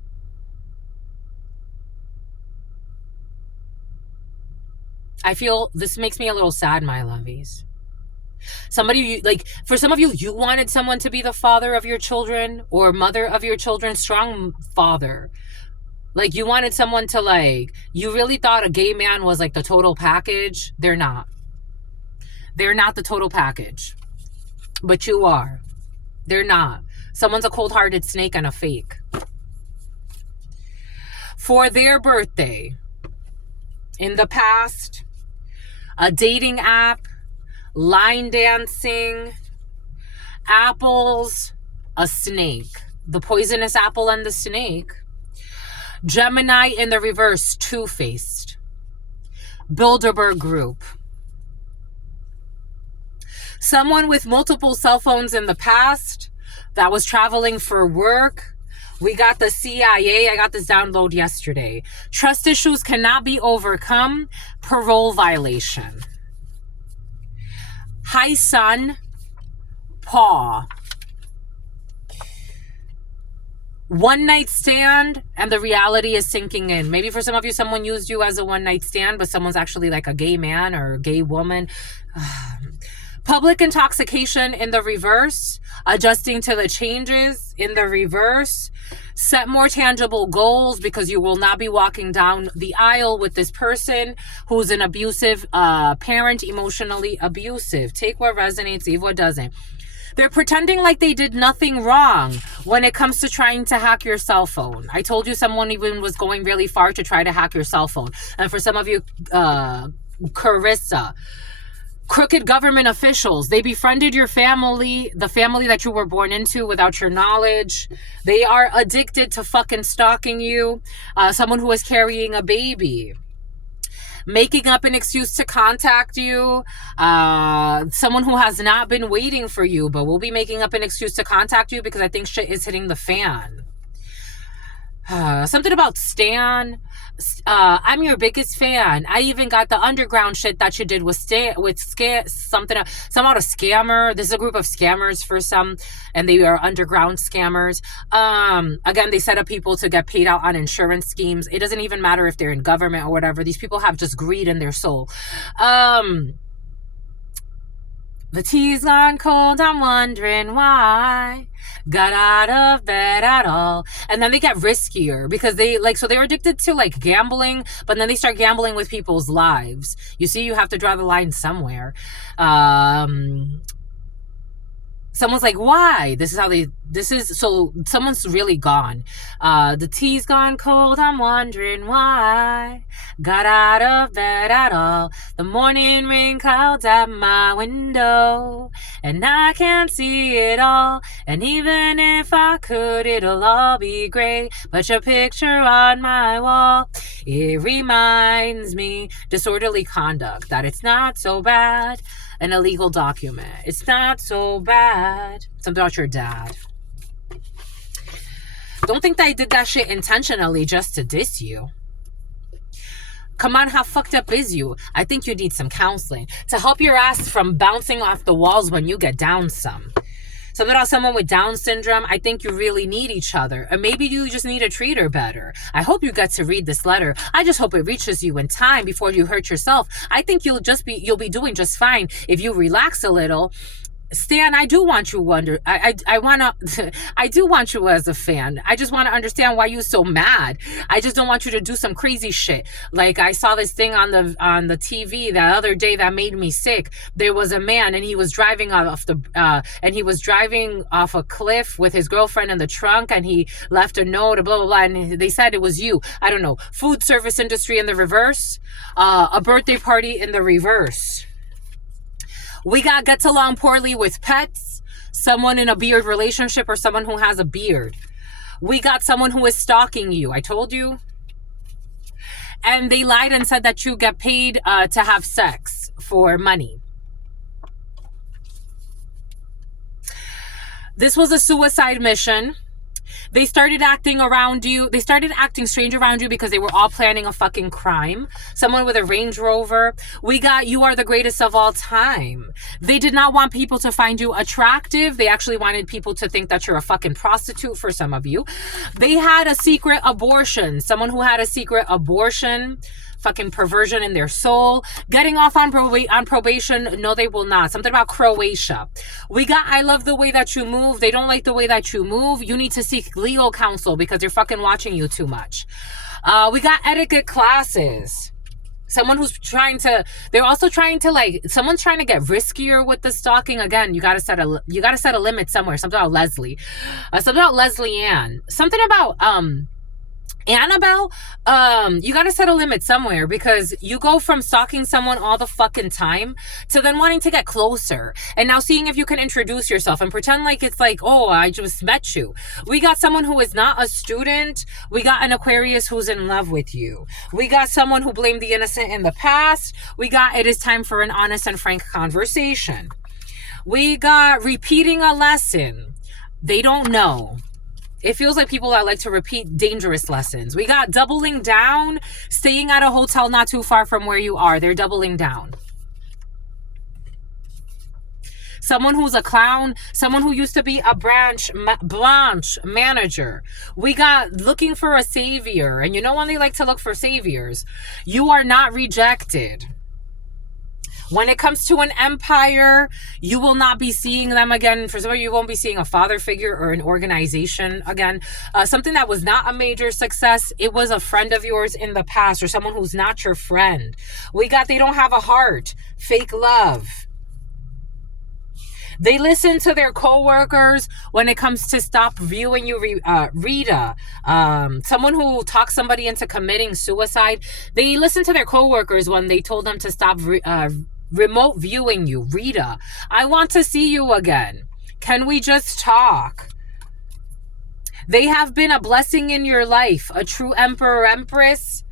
I feel this makes me a little sad, my lovies. Somebody, like, for some of you, you wanted someone to be the father of your children or mother of your children, strong father. Like, you wanted someone to, like, you really thought a gay man was, like, the total package. They're not. They're not the total package. But you are. They're not. Someone's a cold-hearted snake and a fake. For their birthday, in the past, a dating app, line dancing, apples, a snake. The poisonous apple and the snake. Gemini in the reverse, two-faced. Bilderberg Group. Someone with multiple cell phones in the past that was traveling for work. We got the CIA. I got this download yesterday. Trust issues cannot be overcome. Parole violation. High Sun, Paw. One night stand, and the reality is sinking in. Maybe for some of you, someone used you as a one night stand, but someone's actually like a gay man or a gay woman. Public intoxication in the reverse. Adjusting to the changes in the reverse. Set more tangible goals because you will not be walking down the aisle with this person who's an abusive parent, emotionally abusive. Take what resonates, leave what doesn't. They're pretending like they did nothing wrong when it comes to trying to hack your cell phone. I told you someone even was going really far to try to hack your cell phone. And for some of you, Carissa, Crooked government officials. They befriended your family, the family that you were born into without your knowledge. They are addicted to fucking stalking you. Someone who is carrying a baby. Making up an excuse to contact you. Someone who has not been waiting for you, but will be making up an excuse to contact you because I think shit is hitting the fan. Something about Stan. I'm your biggest fan. I even got the underground shit that you did with something, some out of scammer. This is a group of scammers for some, and they are underground scammers. Again, they set up people to get paid out on insurance schemes. It doesn't even matter if they're in government or whatever. These people have just greed in their soul. The tea's gone cold, I'm wondering why. Got out of bed at all. And then they get riskier because so they're addicted to like gambling, but then they start gambling with people's lives. You see, you have to draw the line somewhere. Someone's like, why? So someone's really gone. The tea's gone cold, I'm wondering why. Got out of bed at all. The morning rain clouds at my window, and I can't see it all. And even if I could, it'll all be great. But your picture on my wall, it reminds me, disorderly conduct, that it's not so bad. An illegal document, it's not so bad. Something about your dad. Don't think that I did that shit intentionally just to diss you. Come on, how fucked up is you? I think you need some counseling to help your ass from bouncing off the walls when you get down some. Something about someone with Down syndrome. I think you really need each other. Or maybe you just need to treat her better. I hope you get to read this letter. I just hope it reaches you in time before you hurt yourself. I think you'll be doing just fine if you relax a little. Stan, I do want you I do want you as a fan. I just want to understand why you're so mad. I just don't want you to do some crazy shit. Like I saw this thing on the TV the other day that made me sick. There was a man and he was driving off a cliff with his girlfriend in the trunk, and he left a note, blah blah blah, and they said it was you. I don't know. Food service industry in the reverse. A birthday party in the reverse. We got gets along poorly with pets, someone in a beard relationship, or someone who has a beard. We got someone who is stalking you. I told you. And they lied and said that you get paid to have sex for money. This was a suicide mission. They started acting around you. They started acting strange around you because they were all planning a fucking crime. Someone with a Range Rover. We got you are the greatest of all time. They did not want people to find you attractive. They actually wanted people to think that you're a fucking prostitute for some of you. They had a secret abortion. Someone who had a secret abortion. Fucking perversion in their soul. Getting off on probation. No, they will not. Something about Croatia. We got I love the way that you move. They don't like the way that you move. You need to seek legal counsel because they're fucking watching you too much. We got etiquette classes. Someone who's they're also trying to someone's trying to get riskier with the stalking. Again, you gotta set a limit somewhere. Something about Leslie. Something about Leslie Ann. Something about Annabelle, you gotta set a limit somewhere because you go from stalking someone all the fucking time to then wanting to get closer and now seeing if you can introduce yourself and pretend like it's like, oh, I just met you. We got someone who is not a student. We got an Aquarius who's in love with you. We got someone who blamed the innocent in the past. We got it is time for an honest and frank conversation. We got repeating a lesson. They don't know. It feels like people that like to repeat dangerous lessons. We got doubling down, staying at a hotel not too far from where you are. They're doubling down. Someone who's a clown, someone who used to be a branch manager. We got looking for a savior. And you know when they like to look for saviors? You are not rejected. When it comes to an empire, you will not be seeing them again. For some of you, you won't be seeing a father figure or an organization again. Something that was not a major success. It was a friend of yours in the past or someone who's not your friend. We got they don't have a heart. Fake love. They listen to their coworkers when it comes to stop viewing you. Rita, someone who talks somebody into committing suicide. They listen to their coworkers when they told them to stop remote viewing you. Rita, I want to see you again. Can we just talk? They have been a blessing in your life, a true emperor, empress.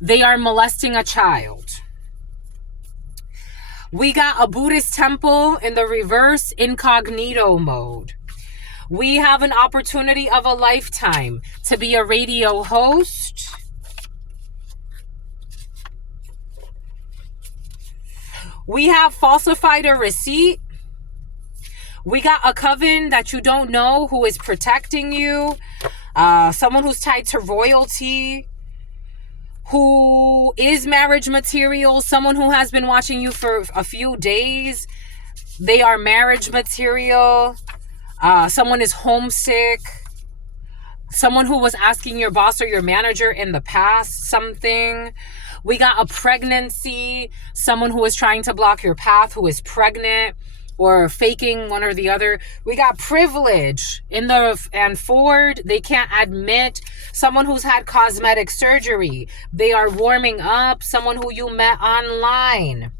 They are molesting a child. We got a Buddhist temple in the reverse, incognito mode. We have an opportunity of a lifetime to be a radio host. We have falsified a receipt. We got a coven that you don't know who is protecting you. Someone who's tied to royalty, who is marriage material. Someone who has been watching you for a few days. They are marriage material. Someone is homesick. Someone who was asking your boss or your manager in the past something. We got a pregnancy. Someone who is trying to block your path, who is pregnant or faking one or the other. We got privilege in the and forward. They can't admit. Someone who's had cosmetic surgery. They are warming up. Someone who you met online.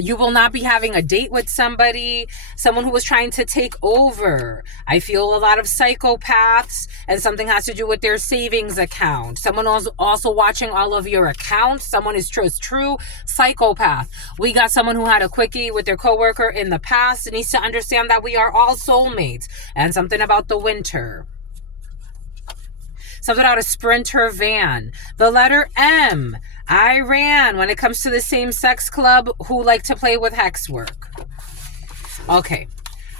You will not be having a date with somebody, someone who was trying to take over. I feel a lot of psychopaths, and something has to do with their savings account. Someone also watching all of your accounts. Someone is true psychopath. We got someone who had a quickie with their coworker in the past and needs to understand that we are all soulmates. And something about the winter. Something about a Sprinter van. The letter M. I ran when it comes to the same-sex club who like to play with hex work. Okay.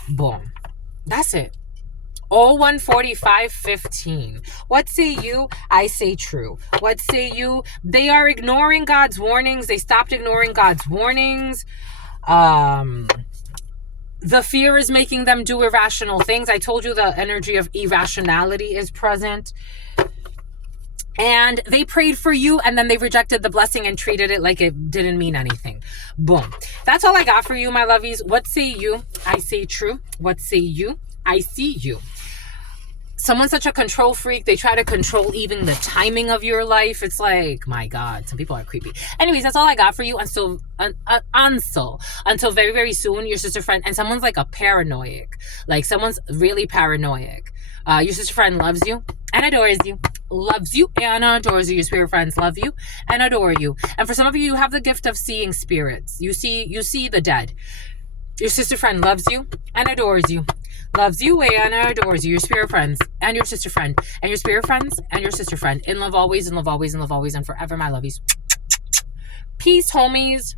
Boom. That's it. 014515. What say you? I say true. What say you? They are ignoring God's warnings. They stopped ignoring God's warnings. The fear is making them do irrational things. I told you the energy of irrationality is present. And they prayed for you, and then they rejected the blessing and treated it like it didn't mean anything. Boom. That's all I got for you, my lovies. What say you? I say true. What say you? I see you. Someone's such a control freak. They try to control even the timing of your life. It's like, my God, some people are creepy. Anyways, that's all I got for you until very, very soon. Your sister friend, and someone's like a paranoid. Like someone's really paranoid. Your sister friend loves you and adores you. Loves you and adores you. Your spirit friends love you and adore you. And for some of you, you have the gift of seeing spirits. You see the dead. Your sister friend loves you and adores you. Loves you and adores you. Your spirit friends and your sister friend and your spirit friends and your sister friend. In love always, in love always, in love always, and forever, my lovies. Peace, homies.